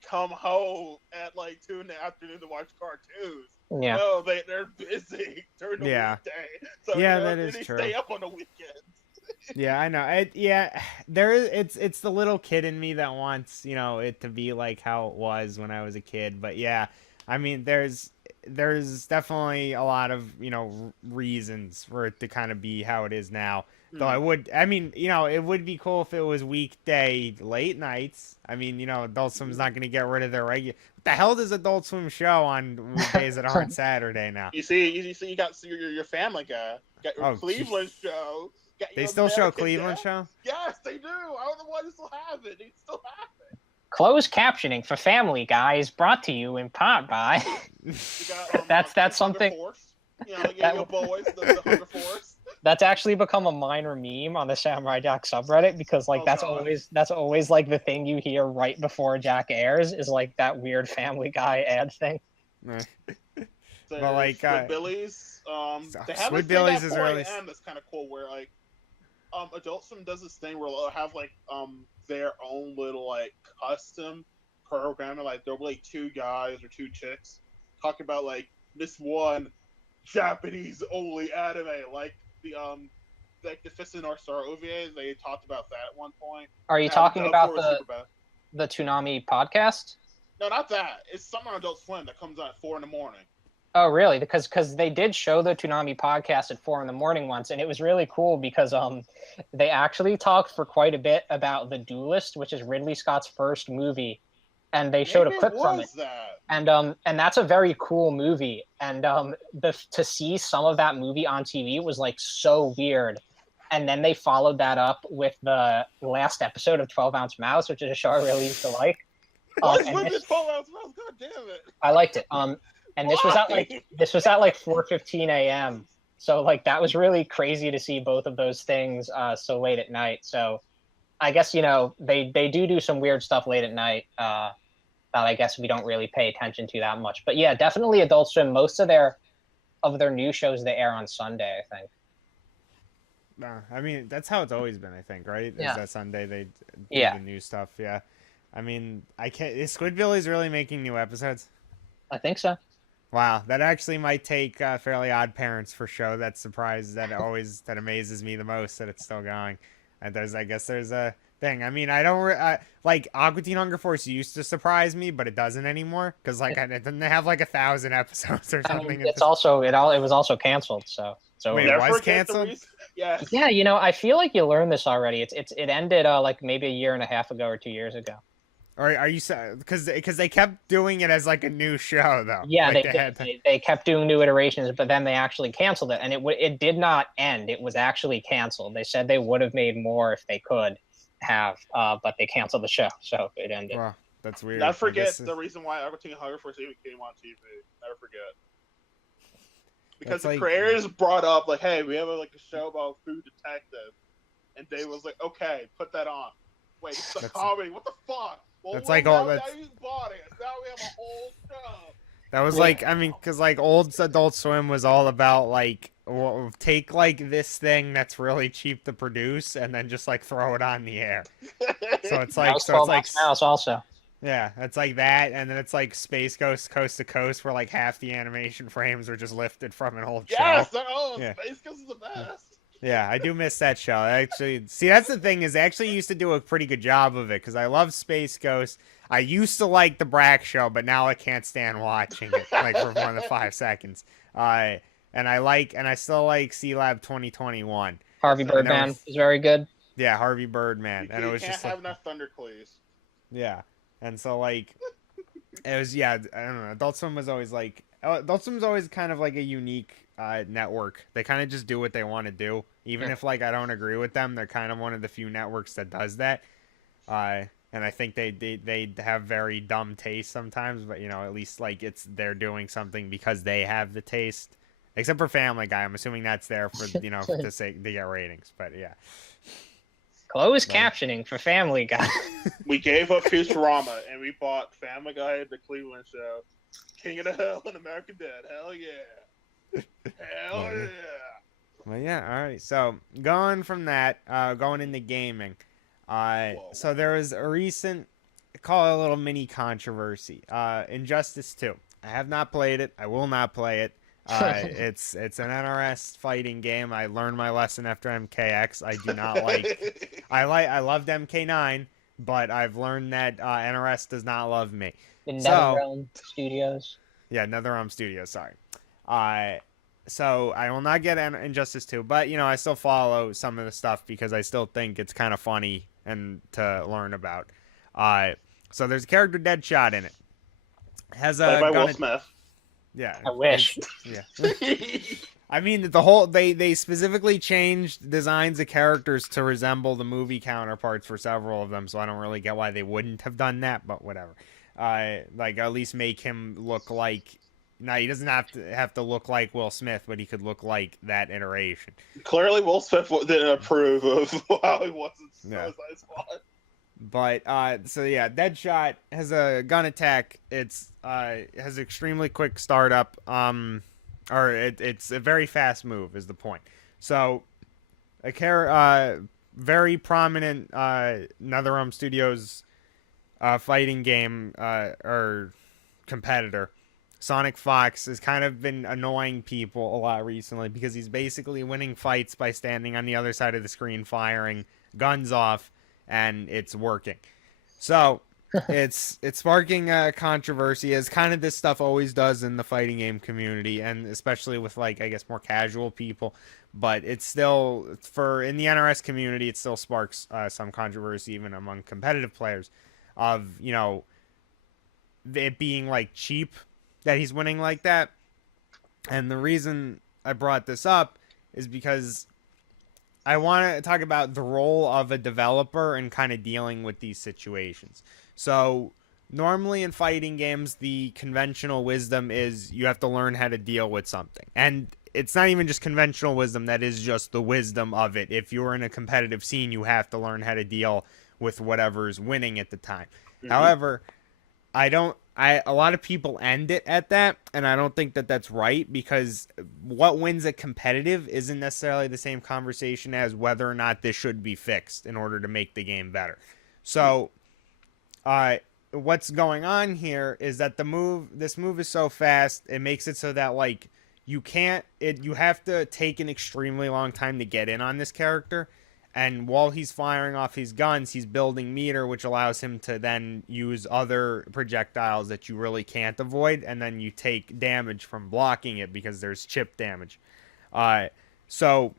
come home at like 2 in the afternoon to watch cartoons. Yeah. No, they're busy during the weekday. So Yeah, that is they true. stay up on the weekends. Yeah, I know. Yeah, there is. It's the little kid in me that wants it to be like how it was when I was a kid. But yeah, I mean, there's definitely a lot of reasons for it to kind of be how it is now. Though I mean, it would be cool if it was weekday late nights. I mean, Adult Swim's not going to get rid of their regular. What the hell does Adult Swim show on weekdays that aren't Saturday now? You got your Family Guy, got your Oh, Cleveland show, got they your still show American Cleveland Dad. show? Yes, they do. I don't know why they still have it. They still have it. Closed captioning for Family Guy is brought to you in part by. You got, That's Hunger something. Force. Your boys, the Hunger Force. That's actually become a minor meme on the Samurai Jack subreddit because Oh, that's God. always like the thing you hear right before Jack airs is like that weird Family Guy ad thing. So, But, like, Squidbillies, they have a Squidbillies thing is at 4 really- a.m. that's kind of cool. Where like, Adult Swim does this thing where they'll have like their own little like custom programming. Like there'll be like two guys or two chicks talking about like this one Japanese only anime, like the Fist of North Star OVA. They talked about that at one point. Are you Yeah, talking about Forward Superbad. the Toonami podcast? No, not that. It's something on Adult Swim that comes on at 4 a.m. Oh, really? Because they did show the Toonami podcast at 4 a.m. once, and it was really cool because they actually talked for quite a bit about The Duelist, which is Ridley Scott's first movie, and they showed a clip from it. That. And that's a very cool movie. And to see some of that movie on TV was like so weird. And then they followed that up with the last episode of 12 Ounce Mouse, which is a show I really used to like. What is and with this- this 12 ounce mouse? God damn it! I liked it. And this was at like 4:15 a.m. So like that was really crazy to see both of those things so late at night. So I guess they do some weird stuff late at night that I guess we don't really pay attention to that much. But yeah, definitely Adult Swim. Most of their new shows they air on Sunday, I think. I mean, that's how it's always been, I think, right? Yeah. Is that Sunday they do Yeah. the new stuff? Yeah. I mean, I can't. Is Squidbillies really making new episodes? I think so. Wow, that actually might take Fairly Odd Parents for show. That's surprise that amazes me the most that it's still going. And I guess there's a thing. I mean, I don't like Aqua Teen Hunger Force used to surprise me, but it doesn't anymore because like it doesn't have like 1,000 episodes or I something. mean, it's also it was also canceled. So Wait, Never was forget the canceled? reason- Yes. yeah, I feel like you learned this already. It ended like maybe a year and a half ago or 2 years ago. Or are you because they kept doing it as like a new show though? Yeah, Like, they had- they kept doing new iterations, but then they actually canceled it, and it did not end. It was actually canceled. They said they would have made more if they could have, but they canceled the show, so it ended. Well, that's weird. Never I forget guess- the reason why Aqua Teen Hunger Force even came on TV. Never forget. Because That's the like- creators brought up like, hey, we have like a show about food detective, and Dave was like, okay, put that on. Wait, it's a That's- comedy. What the fuck? Well, That's well, like now, all- now that's- you bought it. Now we have a whole show. That was Yeah. like, I mean, because like old Adult Swim was all about like take like this thing that's really cheap to produce and then just like throw it on the air. So it's That like, was so it's 12 like, Ounce Mouse also. yeah, it's like that, and then it's like Space Ghost Coast to Coast, where like half the animation frames are just lifted from an old Yes, show. yeah. Yeah. Space Ghost is the best. Yeah, I do miss that show. I actually, see, that's the thing is, they actually used to do a pretty good job of it because I love Space Ghost. I used to like the Brack show, but now I can't stand watching it like for more than 5 seconds. And I still like C Lab 2021. Harvey And that Birdman was- is very good. Yeah, Harvey Birdman, You and it was can't just have like, enough Thundercleese. yeah, and so like, it was, yeah, I don't know. Adult Swim was always like, Adult Swim was always kind of like a unique network. They kind of just do what they want to do, even Yeah. if like I don't agree with them. They're kind of one of the few networks that does that. And I think they have very dumb taste sometimes, but at least like they're doing something because they have the taste. Except for Family Guy, I'm assuming that's there for to say to get ratings. But yeah, Closed Right. captioning for Family Guy. We gave up Futurama and we bought Family Guy, The Cleveland Show, King of the Hill, and American Dad. Hell yeah. Hell Yeah. yeah. well, yeah. All right. So going from that, going into gaming. Whoa. So there was a recent, call it a little mini controversy. Injustice 2. I have not played it. I will not play it. It's an NRS fighting game. I learned my lesson after MKX. I do not like. I loved MK9, but I've learned that NRS does not love me. In So- NetherRealm Studios. Yeah, NetherRealm Studios. Sorry. So I will not get Injustice 2, but I still follow some of the stuff because I still think it's kind of funny and to learn about. So there's a character Deadshot in it. Has a Played by gun. Will Smith. Yeah. I wish. Yeah. I mean, the whole they specifically changed designs of characters to resemble the movie counterparts for several of them, so I don't really get why they wouldn't have done that, but whatever. Like at least make him look like. Now he doesn't have to look like Will Smith, but he could look like that iteration. Clearly, Will Smith didn't approve of how he was in Yeah. Suicide Squad. But so yeah, Deadshot has a gun attack. It's has extremely quick startup. Or it's a very fast move is the point. So a very prominent NetherRealm Studios fighting game or competitor, Sonic Fox, has kind of been annoying people a lot recently because he's basically winning fights by standing on the other side of the screen firing guns off, and it's working. So it's sparking a controversy, as kind of this stuff always does in the fighting game community, and especially with like I guess more casual people. But it's still in the NRS community, it still sparks some controversy even among competitive players, of it being like cheap that he's winning like that. And the reason I brought this up is because I want to talk about the role of a developer and kind of dealing with these situations. So normally in fighting games, the conventional wisdom is you have to learn how to deal with something. And it's not even just conventional wisdom, that is just the wisdom of it. If you're in a competitive scene, you have to learn how to deal with whatever's winning at the time. Mhm. However, a lot of people end it at that, and I don't think that that's right, because what wins a competitive isn't necessarily the same conversation as whether or not this should be fixed in order to make the game better. So, what's going on here is that this move is so fast, it makes it so that like you have to take an extremely long time to get in on this character. And while he's firing off his guns, he's building meter, which allows him to then use other projectiles that you really can't avoid, and then you take damage from blocking it because there's chip damage. So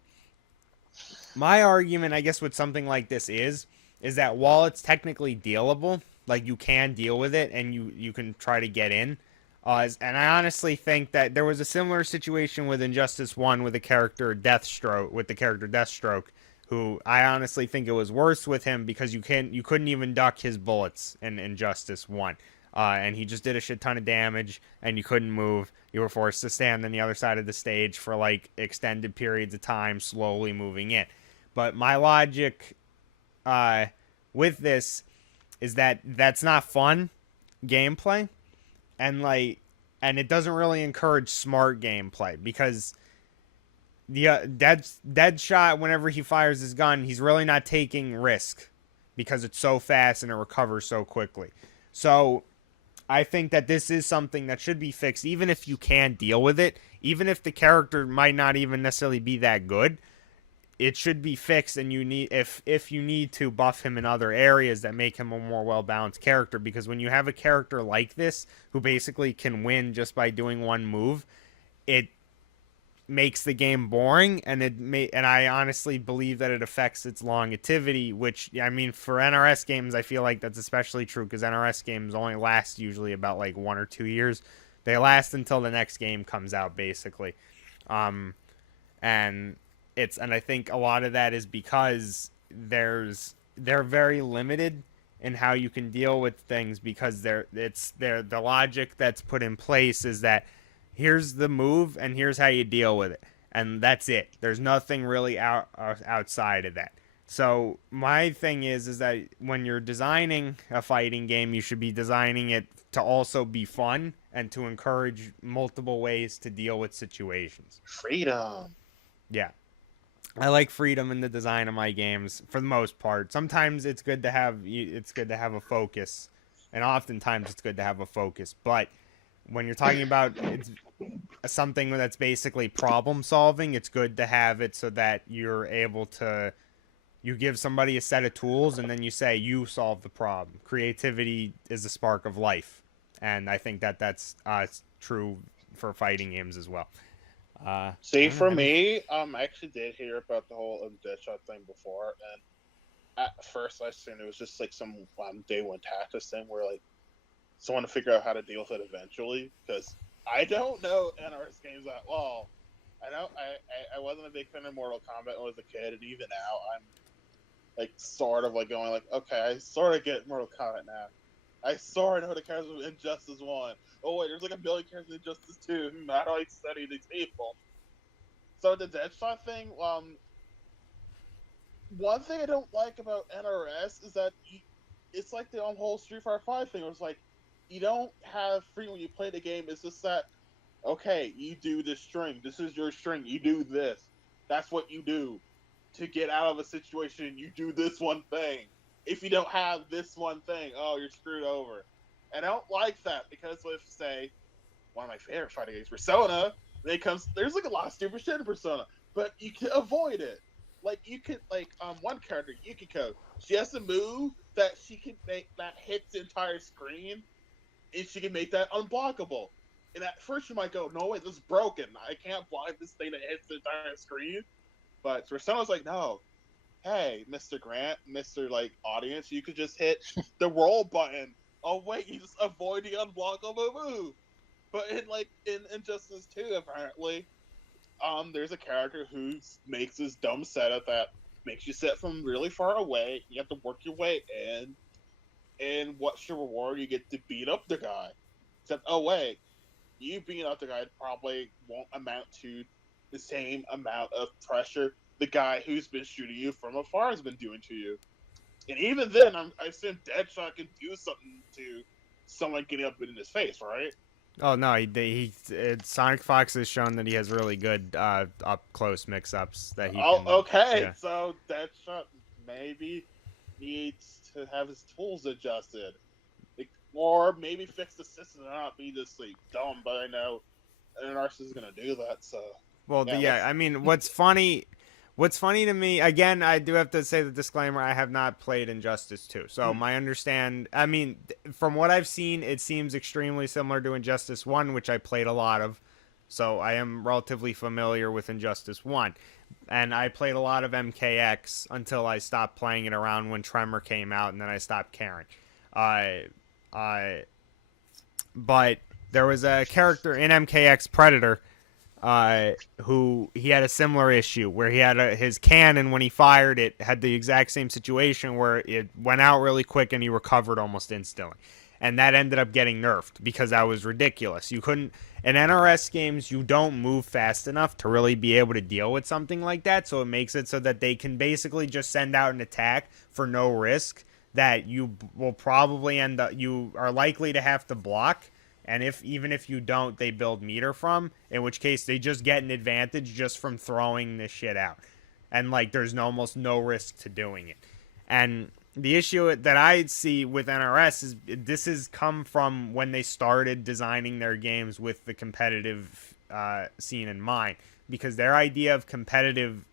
my argument, I guess, with something like this is that while it's technically dealable, like you can deal with it and you can try to get in. And I honestly think that there was a similar situation with Injustice 1 with the character Deathstroke, who I honestly think it was worse with him because you couldn't even duck his bullets in Injustice 1. And he just did a shit ton of damage, and you couldn't move. You were forced to stand on the other side of the stage for like extended periods of time, slowly moving in. But my logic with this is that that's not fun gameplay, and it doesn't really encourage smart gameplay, because the Deadshot, whenever he fires his gun, he's really not taking risk because it's so fast and it recovers so quickly. So I think that this is something that should be fixed, even if you can deal with it, even if the character might not even necessarily be that good. It should be fixed, and if you need to buff him in other areas that make him a more well-balanced character, because when you have a character like this who basically can win just by doing one move, it makes the game boring, and I honestly believe that it affects its longevity, which, I mean, for NRS games, I feel like that's especially true, because NRS games only last usually about like 1 or 2 years. They last until the next game comes out, basically. And I think a lot of that is because they're very limited in how you can deal with things, because the logic that's put in place is that here's the move and here's how you deal with it, and that's it. There's nothing really outside of that. So my thing is that when you're designing a fighting game, you should be designing it to also be fun and to encourage multiple ways to deal with situations. Freedom. Yeah. I like freedom in the design of my games for the most part. Sometimes it's good to have a focus, and oftentimes it's good to have a focus. But when you're talking about something that's basically problem solving, it's good to have it so that you're able to, you give somebody a set of tools and then you say you solve the problem. Creativity is the spark of life, and I think that that's true for fighting games as well. See, I don't know, for have you- me, I actually did hear about the whole Deadshot thing before, and at first I assumed it was just like some day one tactics thing where like someone to figure out how to deal with it eventually. Because I don't know NRS games that well. I know I wasn't a big fan of Mortal Kombat when I was a kid, and even now I'm like sort of like going like, okay, I sort of get Mortal Kombat now. I sort of know the characters of Injustice 1. Oh wait, there's like a billion characters in Injustice 2. How do I study these people? So the Deadshot thing, one thing I don't like about NRS is that it's like the whole Street Fighter 5 thing. Where it's like you don't have freedom when you play the game. It's just that okay, you do this string. This is your string. You do this. That's what you do to get out of a situation. You do this one thing. If you don't have this one thing, oh, you're screwed over. And I don't like that because with, say, one of my favorite fighting games, Persona, there's like a lot of stupid shit in Persona, but you can avoid it. Like you could one character, Yukiko, she has a move that she can make that hits the entire screen, and she can make that unblockable. And at first you might go, no way, this is broken. I can't block this thing that hits the entire screen. But Persona's like, no. Hey, Mr. Grant, Mr. like audience, you could just hit the roll button. Oh wait, you just avoid the unblockable move. But in Injustice 2, apparently, there's a character who makes this dumb setup that makes you sit from really far away. You have to work your way in, and what's your reward? You get to beat up the guy. Except, oh wait, you beating up the guy probably won't amount to the same amount of pressure the guy who's been shooting you from afar has been doing to you. And even then, I assume Deadshot can do something to someone getting up in his face, right? Oh no, Sonic Fox has shown that he has really good up close mix-ups that he can. Okay. Yeah. So Deadshot maybe needs to have his tools adjusted, or maybe fix the system and not be this like dumb. But I know NRS is gonna do that. So Well, yeah, I mean, what's funny to me, again, I do have to say the disclaimer, I have not played Injustice 2. So I mean, from what I've seen, it seems extremely similar to Injustice 1, which I played a lot of. So I am relatively familiar with Injustice 1. And I played a lot of MKX until I stopped playing it around when Tremor came out, and then I stopped caring. But there was a character in MKX Predator who he had a similar issue where he had his cannon when he fired it had the exact same situation where it went out really quick and he recovered almost instantly, and that ended up getting nerfed because that was ridiculous. You couldn't in NRS games, you don't move fast enough to really be able to deal with something like that, so it makes it so that they can basically just send out an attack for no risk that you will probably you are likely to have to block. And even if you don't, they build meter from, in which case they just get an advantage just from throwing this shit out. And like there's almost no risk to doing it. And the issue that I see with NRS is this has come from when they started designing their games with the competitive scene in mind. Because their idea of competitive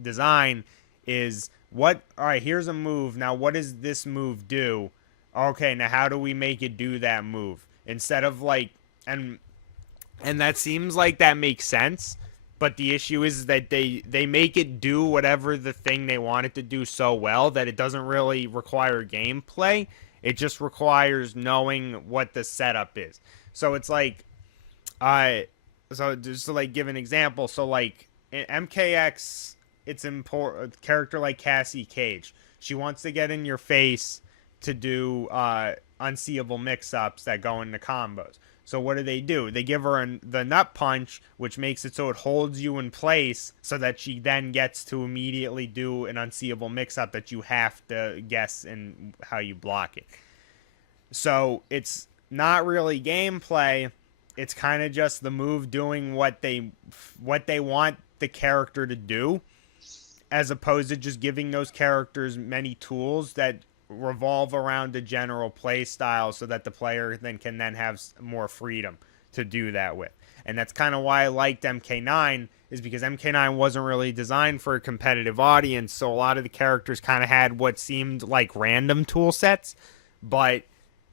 design is all right, here's a move. Now what does this move do? Okay, now how do we make it do that move? Instead of like, and that seems like that makes sense, but the issue is that they make it do whatever the thing they want it to do so well that it doesn't really require gameplay. It just requires knowing what the setup is. So it's like, so just to like give an example, so like in MKX, it's important. A character like Cassie Cage, she wants to get in your face to do unseeable mix-ups that go into combos. So what do? They give her the nut punch, which makes it so it holds you in place so that she then gets to immediately do an unseeable mix-up that you have to guess in how you block it. So it's not really gameplay. It's kind of just the move doing what they want the character to do, as opposed to just giving those characters many tools that revolve around a general play style so that the player can then have more freedom to do that with. And that's kind of why I liked MK9, is because MK9 wasn't really designed for a competitive audience, so a lot of the characters kind of had what seemed like random tool sets, but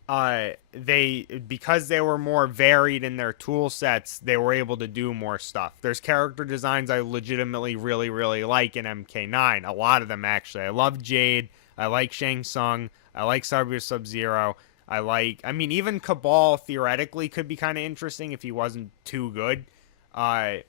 because they were more varied in their tool sets, they were able to do more stuff. There's character designs I legitimately really, really like in MK9. A lot of them, actually. I love Jade. I like Shang Tsung. I like Sub-Zero. I mean, even Cabal theoretically could be kind of interesting if he wasn't too good. I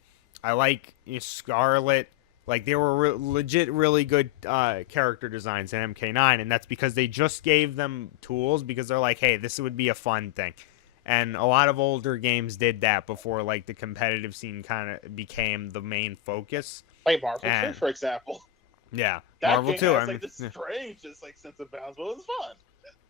like Scarlet. Like, they were legit really good character designs in MK9, and that's because they just gave them tools because they're like, hey, this would be a fun thing. And a lot of older games did that before, like, the competitive scene kind of became the main focus. Like Marvel 2, for example. Yeah, That Marvel game 2. has, I mean, like, this strange, just, like, sense of balance, but it was fun.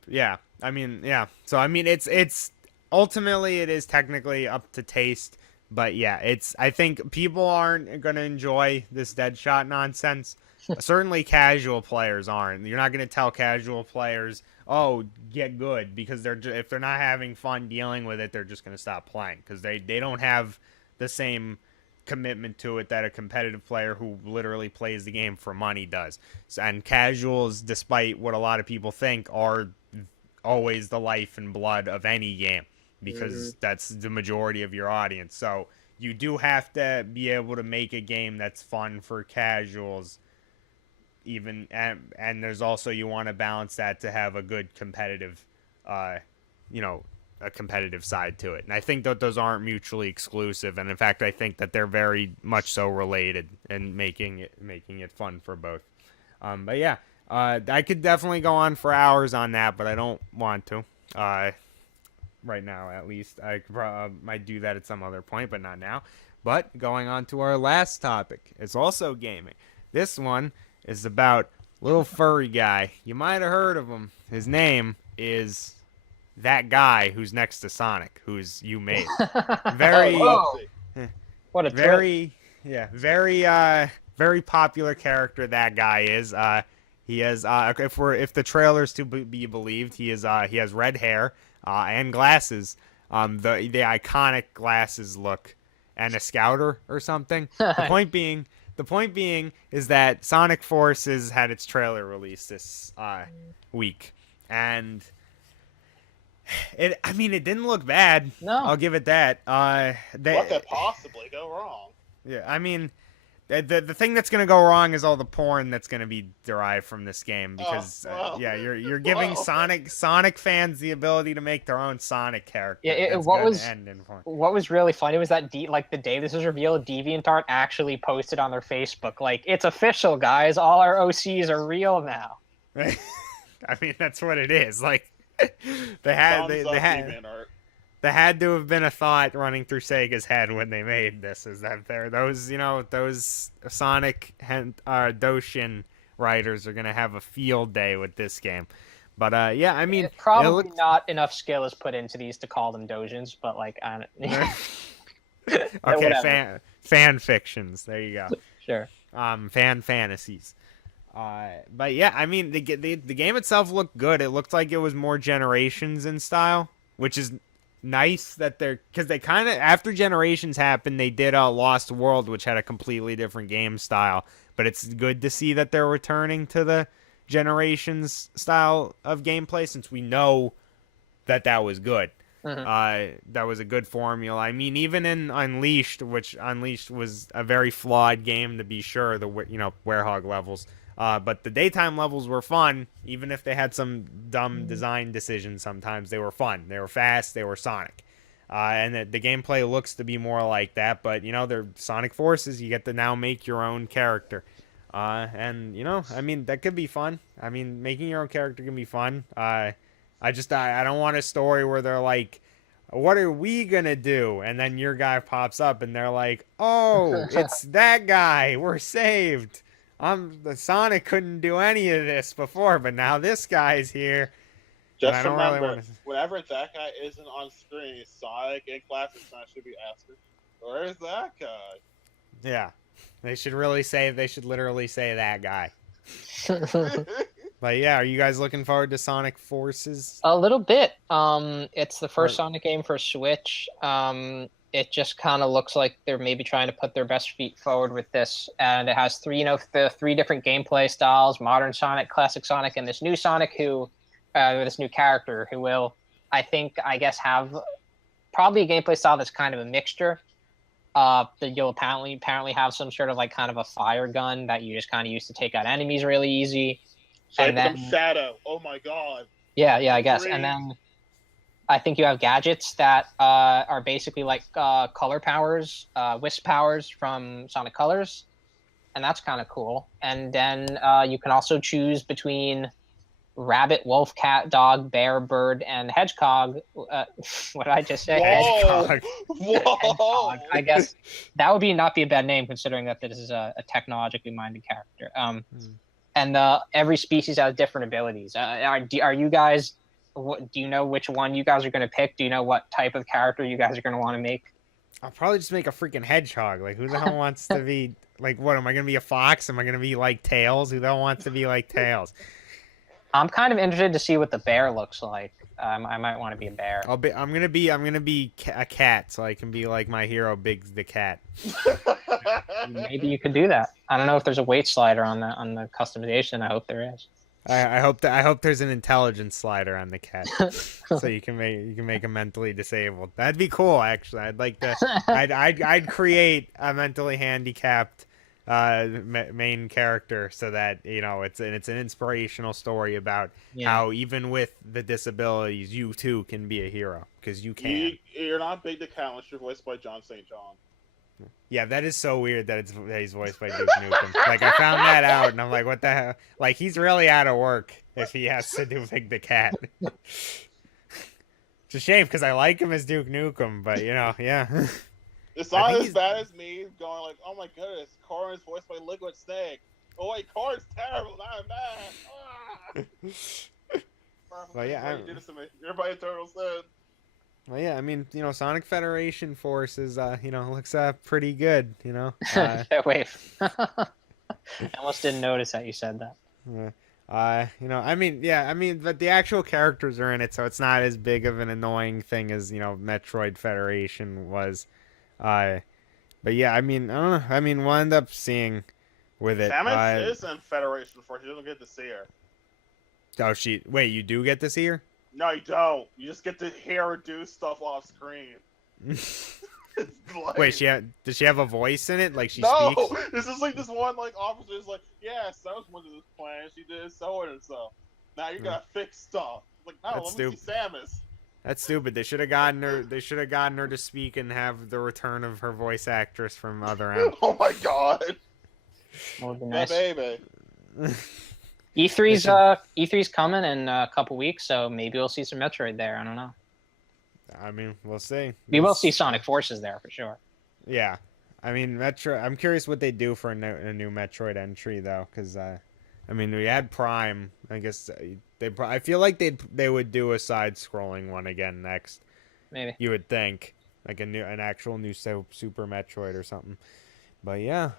yeah, I mean, yeah. So, I mean, it's ultimately, it is technically up to taste. But yeah, I think people aren't going to enjoy this Deadshot nonsense. Certainly casual players aren't. You're not going to tell casual players, oh, get good, because if they're not having fun dealing with it, they're just going to stop playing, because they don't have the same commitment to it that a competitive player who literally plays the game for money does. And casuals, despite what a lot of people think, are always the life and blood of any game, because that's the majority of your audience. So you do have to be able to make a game that's fun for casuals, even, and there's also, you want to balance that to have a good competitive, a competitive side to it. And I think that those aren't mutually exclusive, and in fact, I think that they're very much so related in making it fun for both. But yeah, I could definitely go on for hours on that, but I don't want to. Right now, at least. I might do that at some other point, but not now. But going on to our last topic, it's also gaming. This one is about little furry guy. You might have heard of him. His name is that guy who's next to Sonic, who's you made. Very, What a very, yeah, very popular character. That guy is. He has. If the trailers to be believed, he has red hair. And glasses, the iconic glasses look, and a scouter or something. The point being is that Sonic Forces had its trailer released this week, and it didn't look bad. No. I'll give it that. What could possibly go wrong? Yeah, I mean, the thing that's gonna go wrong is all the porn that's gonna be derived from this game, because you're giving Sonic fans the ability to make their own Sonic character. Yeah, what was really funny was that the day this was revealed, DeviantArt actually posted on their Facebook, like, it's official, guys, all our OCs are real now. I mean, that's what it is. Like, they had to have been a thought running through Sega's head when they made this, is that those Sonic Doshin writers are going to have a field day with this game. But yeah, I mean, probably not enough skill is put into these to call them Dojins, but like, I don't... Okay, fan fictions. There you go. Sure. Fan fantasies. But yeah, I mean, the game itself looked good. It looked like it was more Generations in style, which is nice that because they kind of, after Generations happened, they did Lost World, which had a completely different game style. But it's good to see that they're returning to the Generations style of gameplay, since we know that was good. That was a good formula. I mean, even in Unleashed, which Unleashed was a very flawed game, to be sure, the Werehog levels. But the daytime levels were fun, even if they had some dumb design decisions sometimes. They were fun. They were fast. They were Sonic. And the gameplay looks to be more like that, but, they're Sonic Forces. You get to now make your own character. And, I mean, that could be fun. I mean, making your own character can be fun. I don't want a story where they're like, what are we gonna do? And then your guy pops up and they're like, oh, it's that guy. We're saved. The Sonic couldn't do any of this before, but now this guy's here. Just remember, whenever that guy isn't on screen, Sonic and Classic Sonic should be asking, where's that guy? Yeah. They should literally say that guy. But yeah, are you guys looking forward to Sonic Forces? A little bit. It's the first Sonic game for Switch. it just kind of looks like they're maybe trying to put their best feet forward with this, and it has the three different gameplay styles: modern Sonic, classic Sonic, and this new Sonic this new character who will, I guess, have probably a gameplay style that's kind of a mixture. That you'll apparently have some sort of like kind of a fire gun that you just kind of use to take out enemies really easy. So And it becomes then- Shadow. Oh my god. Yeah, I guess. Great. And then I think you have gadgets that are basically like color powers, wisp powers from Sonic Colors, and that's kind of cool. And then you can also choose between rabbit, wolf, cat, dog, bear, bird, and hedgehog. What did I just say? Whoa! Hedgehog. Whoa! Hedgehog. I guess that would not be a bad name considering that this is a technologically minded character. And every species has different abilities. Are you guys? Do you know which one you guys are going to pick? Do you know what type of character you guys are going to want to make? I'll probably just make a freaking hedgehog. Like, who the hell wants to be like? What am I gonna be, a fox? Am I gonna be like Tails? Who the hell wants to be like Tails? I'm kind of interested to see what the bear looks like. I might want to be a bear. I'm gonna be a cat, so I can be like my hero, Biggs the cat. Maybe you could do that. I don't know if there's a weight slider on the customization. I hope there is. I hope there's an intelligence slider on the cat, so you can make him mentally disabled. That'd be cool, actually. I'd like to. I'd create a mentally handicapped main character so that it's an inspirational story about how even with the disabilities, you too can be a hero because you can. You're not Big the Cat unless you're voiced by John St. John. Yeah, that is so weird that he's voiced by Duke Nukem. Like, I found that out, and I'm like, what the hell? Like, he's really out of work if he has to do Big the Cat. It's a shame, because I like him as Duke Nukem, but, yeah. It's I not think as he's- bad as me going like, oh my goodness, Corrin's voiced by Liquid Snake. Oh wait, Corrin's terrible, not bad. Well, yeah, You did this to me. Everybody Turtle said. Well, yeah, I mean, Sonic Federation Forces, looks pretty good, Wait. I almost didn't notice that you said that. but the actual characters are in it, so it's not as big of an annoying thing as, Metroid Federation was. But yeah, I don't know. We'll end up seeing with it. Samus is in Federation Force. You don't get to see her. Wait, you do get to see her? No, you don't. You just get to hear her do stuff off screen. Like, Wait, does she have a voice in it? Like she no, speaks? this is like this one officer is like, yeah, Samus went to this plan. She did so and so. Now you gotta fix stuff. Like, no, That's let me see Samus. That's stupid. They should have gotten her. They should have gotten her to speak and have the return of her voice actress from Other M. Oh my god, That would be that nice. baby. E3's coming in a couple weeks, so maybe we'll see some Metroid there. I don't know. We'll see. We will see Sonic Forces there for sure. Yeah, Metro. I'm curious what they do for a new Metroid entry though, because we had Prime. I guess I feel like they would do a side-scrolling one again next. Maybe. You would think like an actual new Super Metroid or something. But yeah,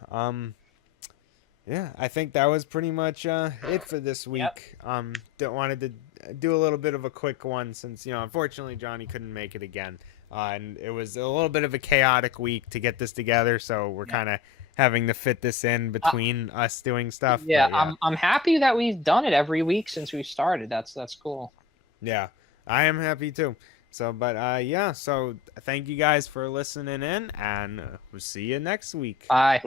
I think that was pretty much it for this week. Yep. Wanted to do a little bit of a quick one since unfortunately Johnny couldn't make it again, and it was a little bit of a chaotic week to get this together. So we're kind of having to fit this in between us doing stuff. Yeah, but I'm happy that we've done it every week since we started. That's cool. yeah, I am happy too. So, but so thank you guys for listening in, and we'll see you next week. Bye.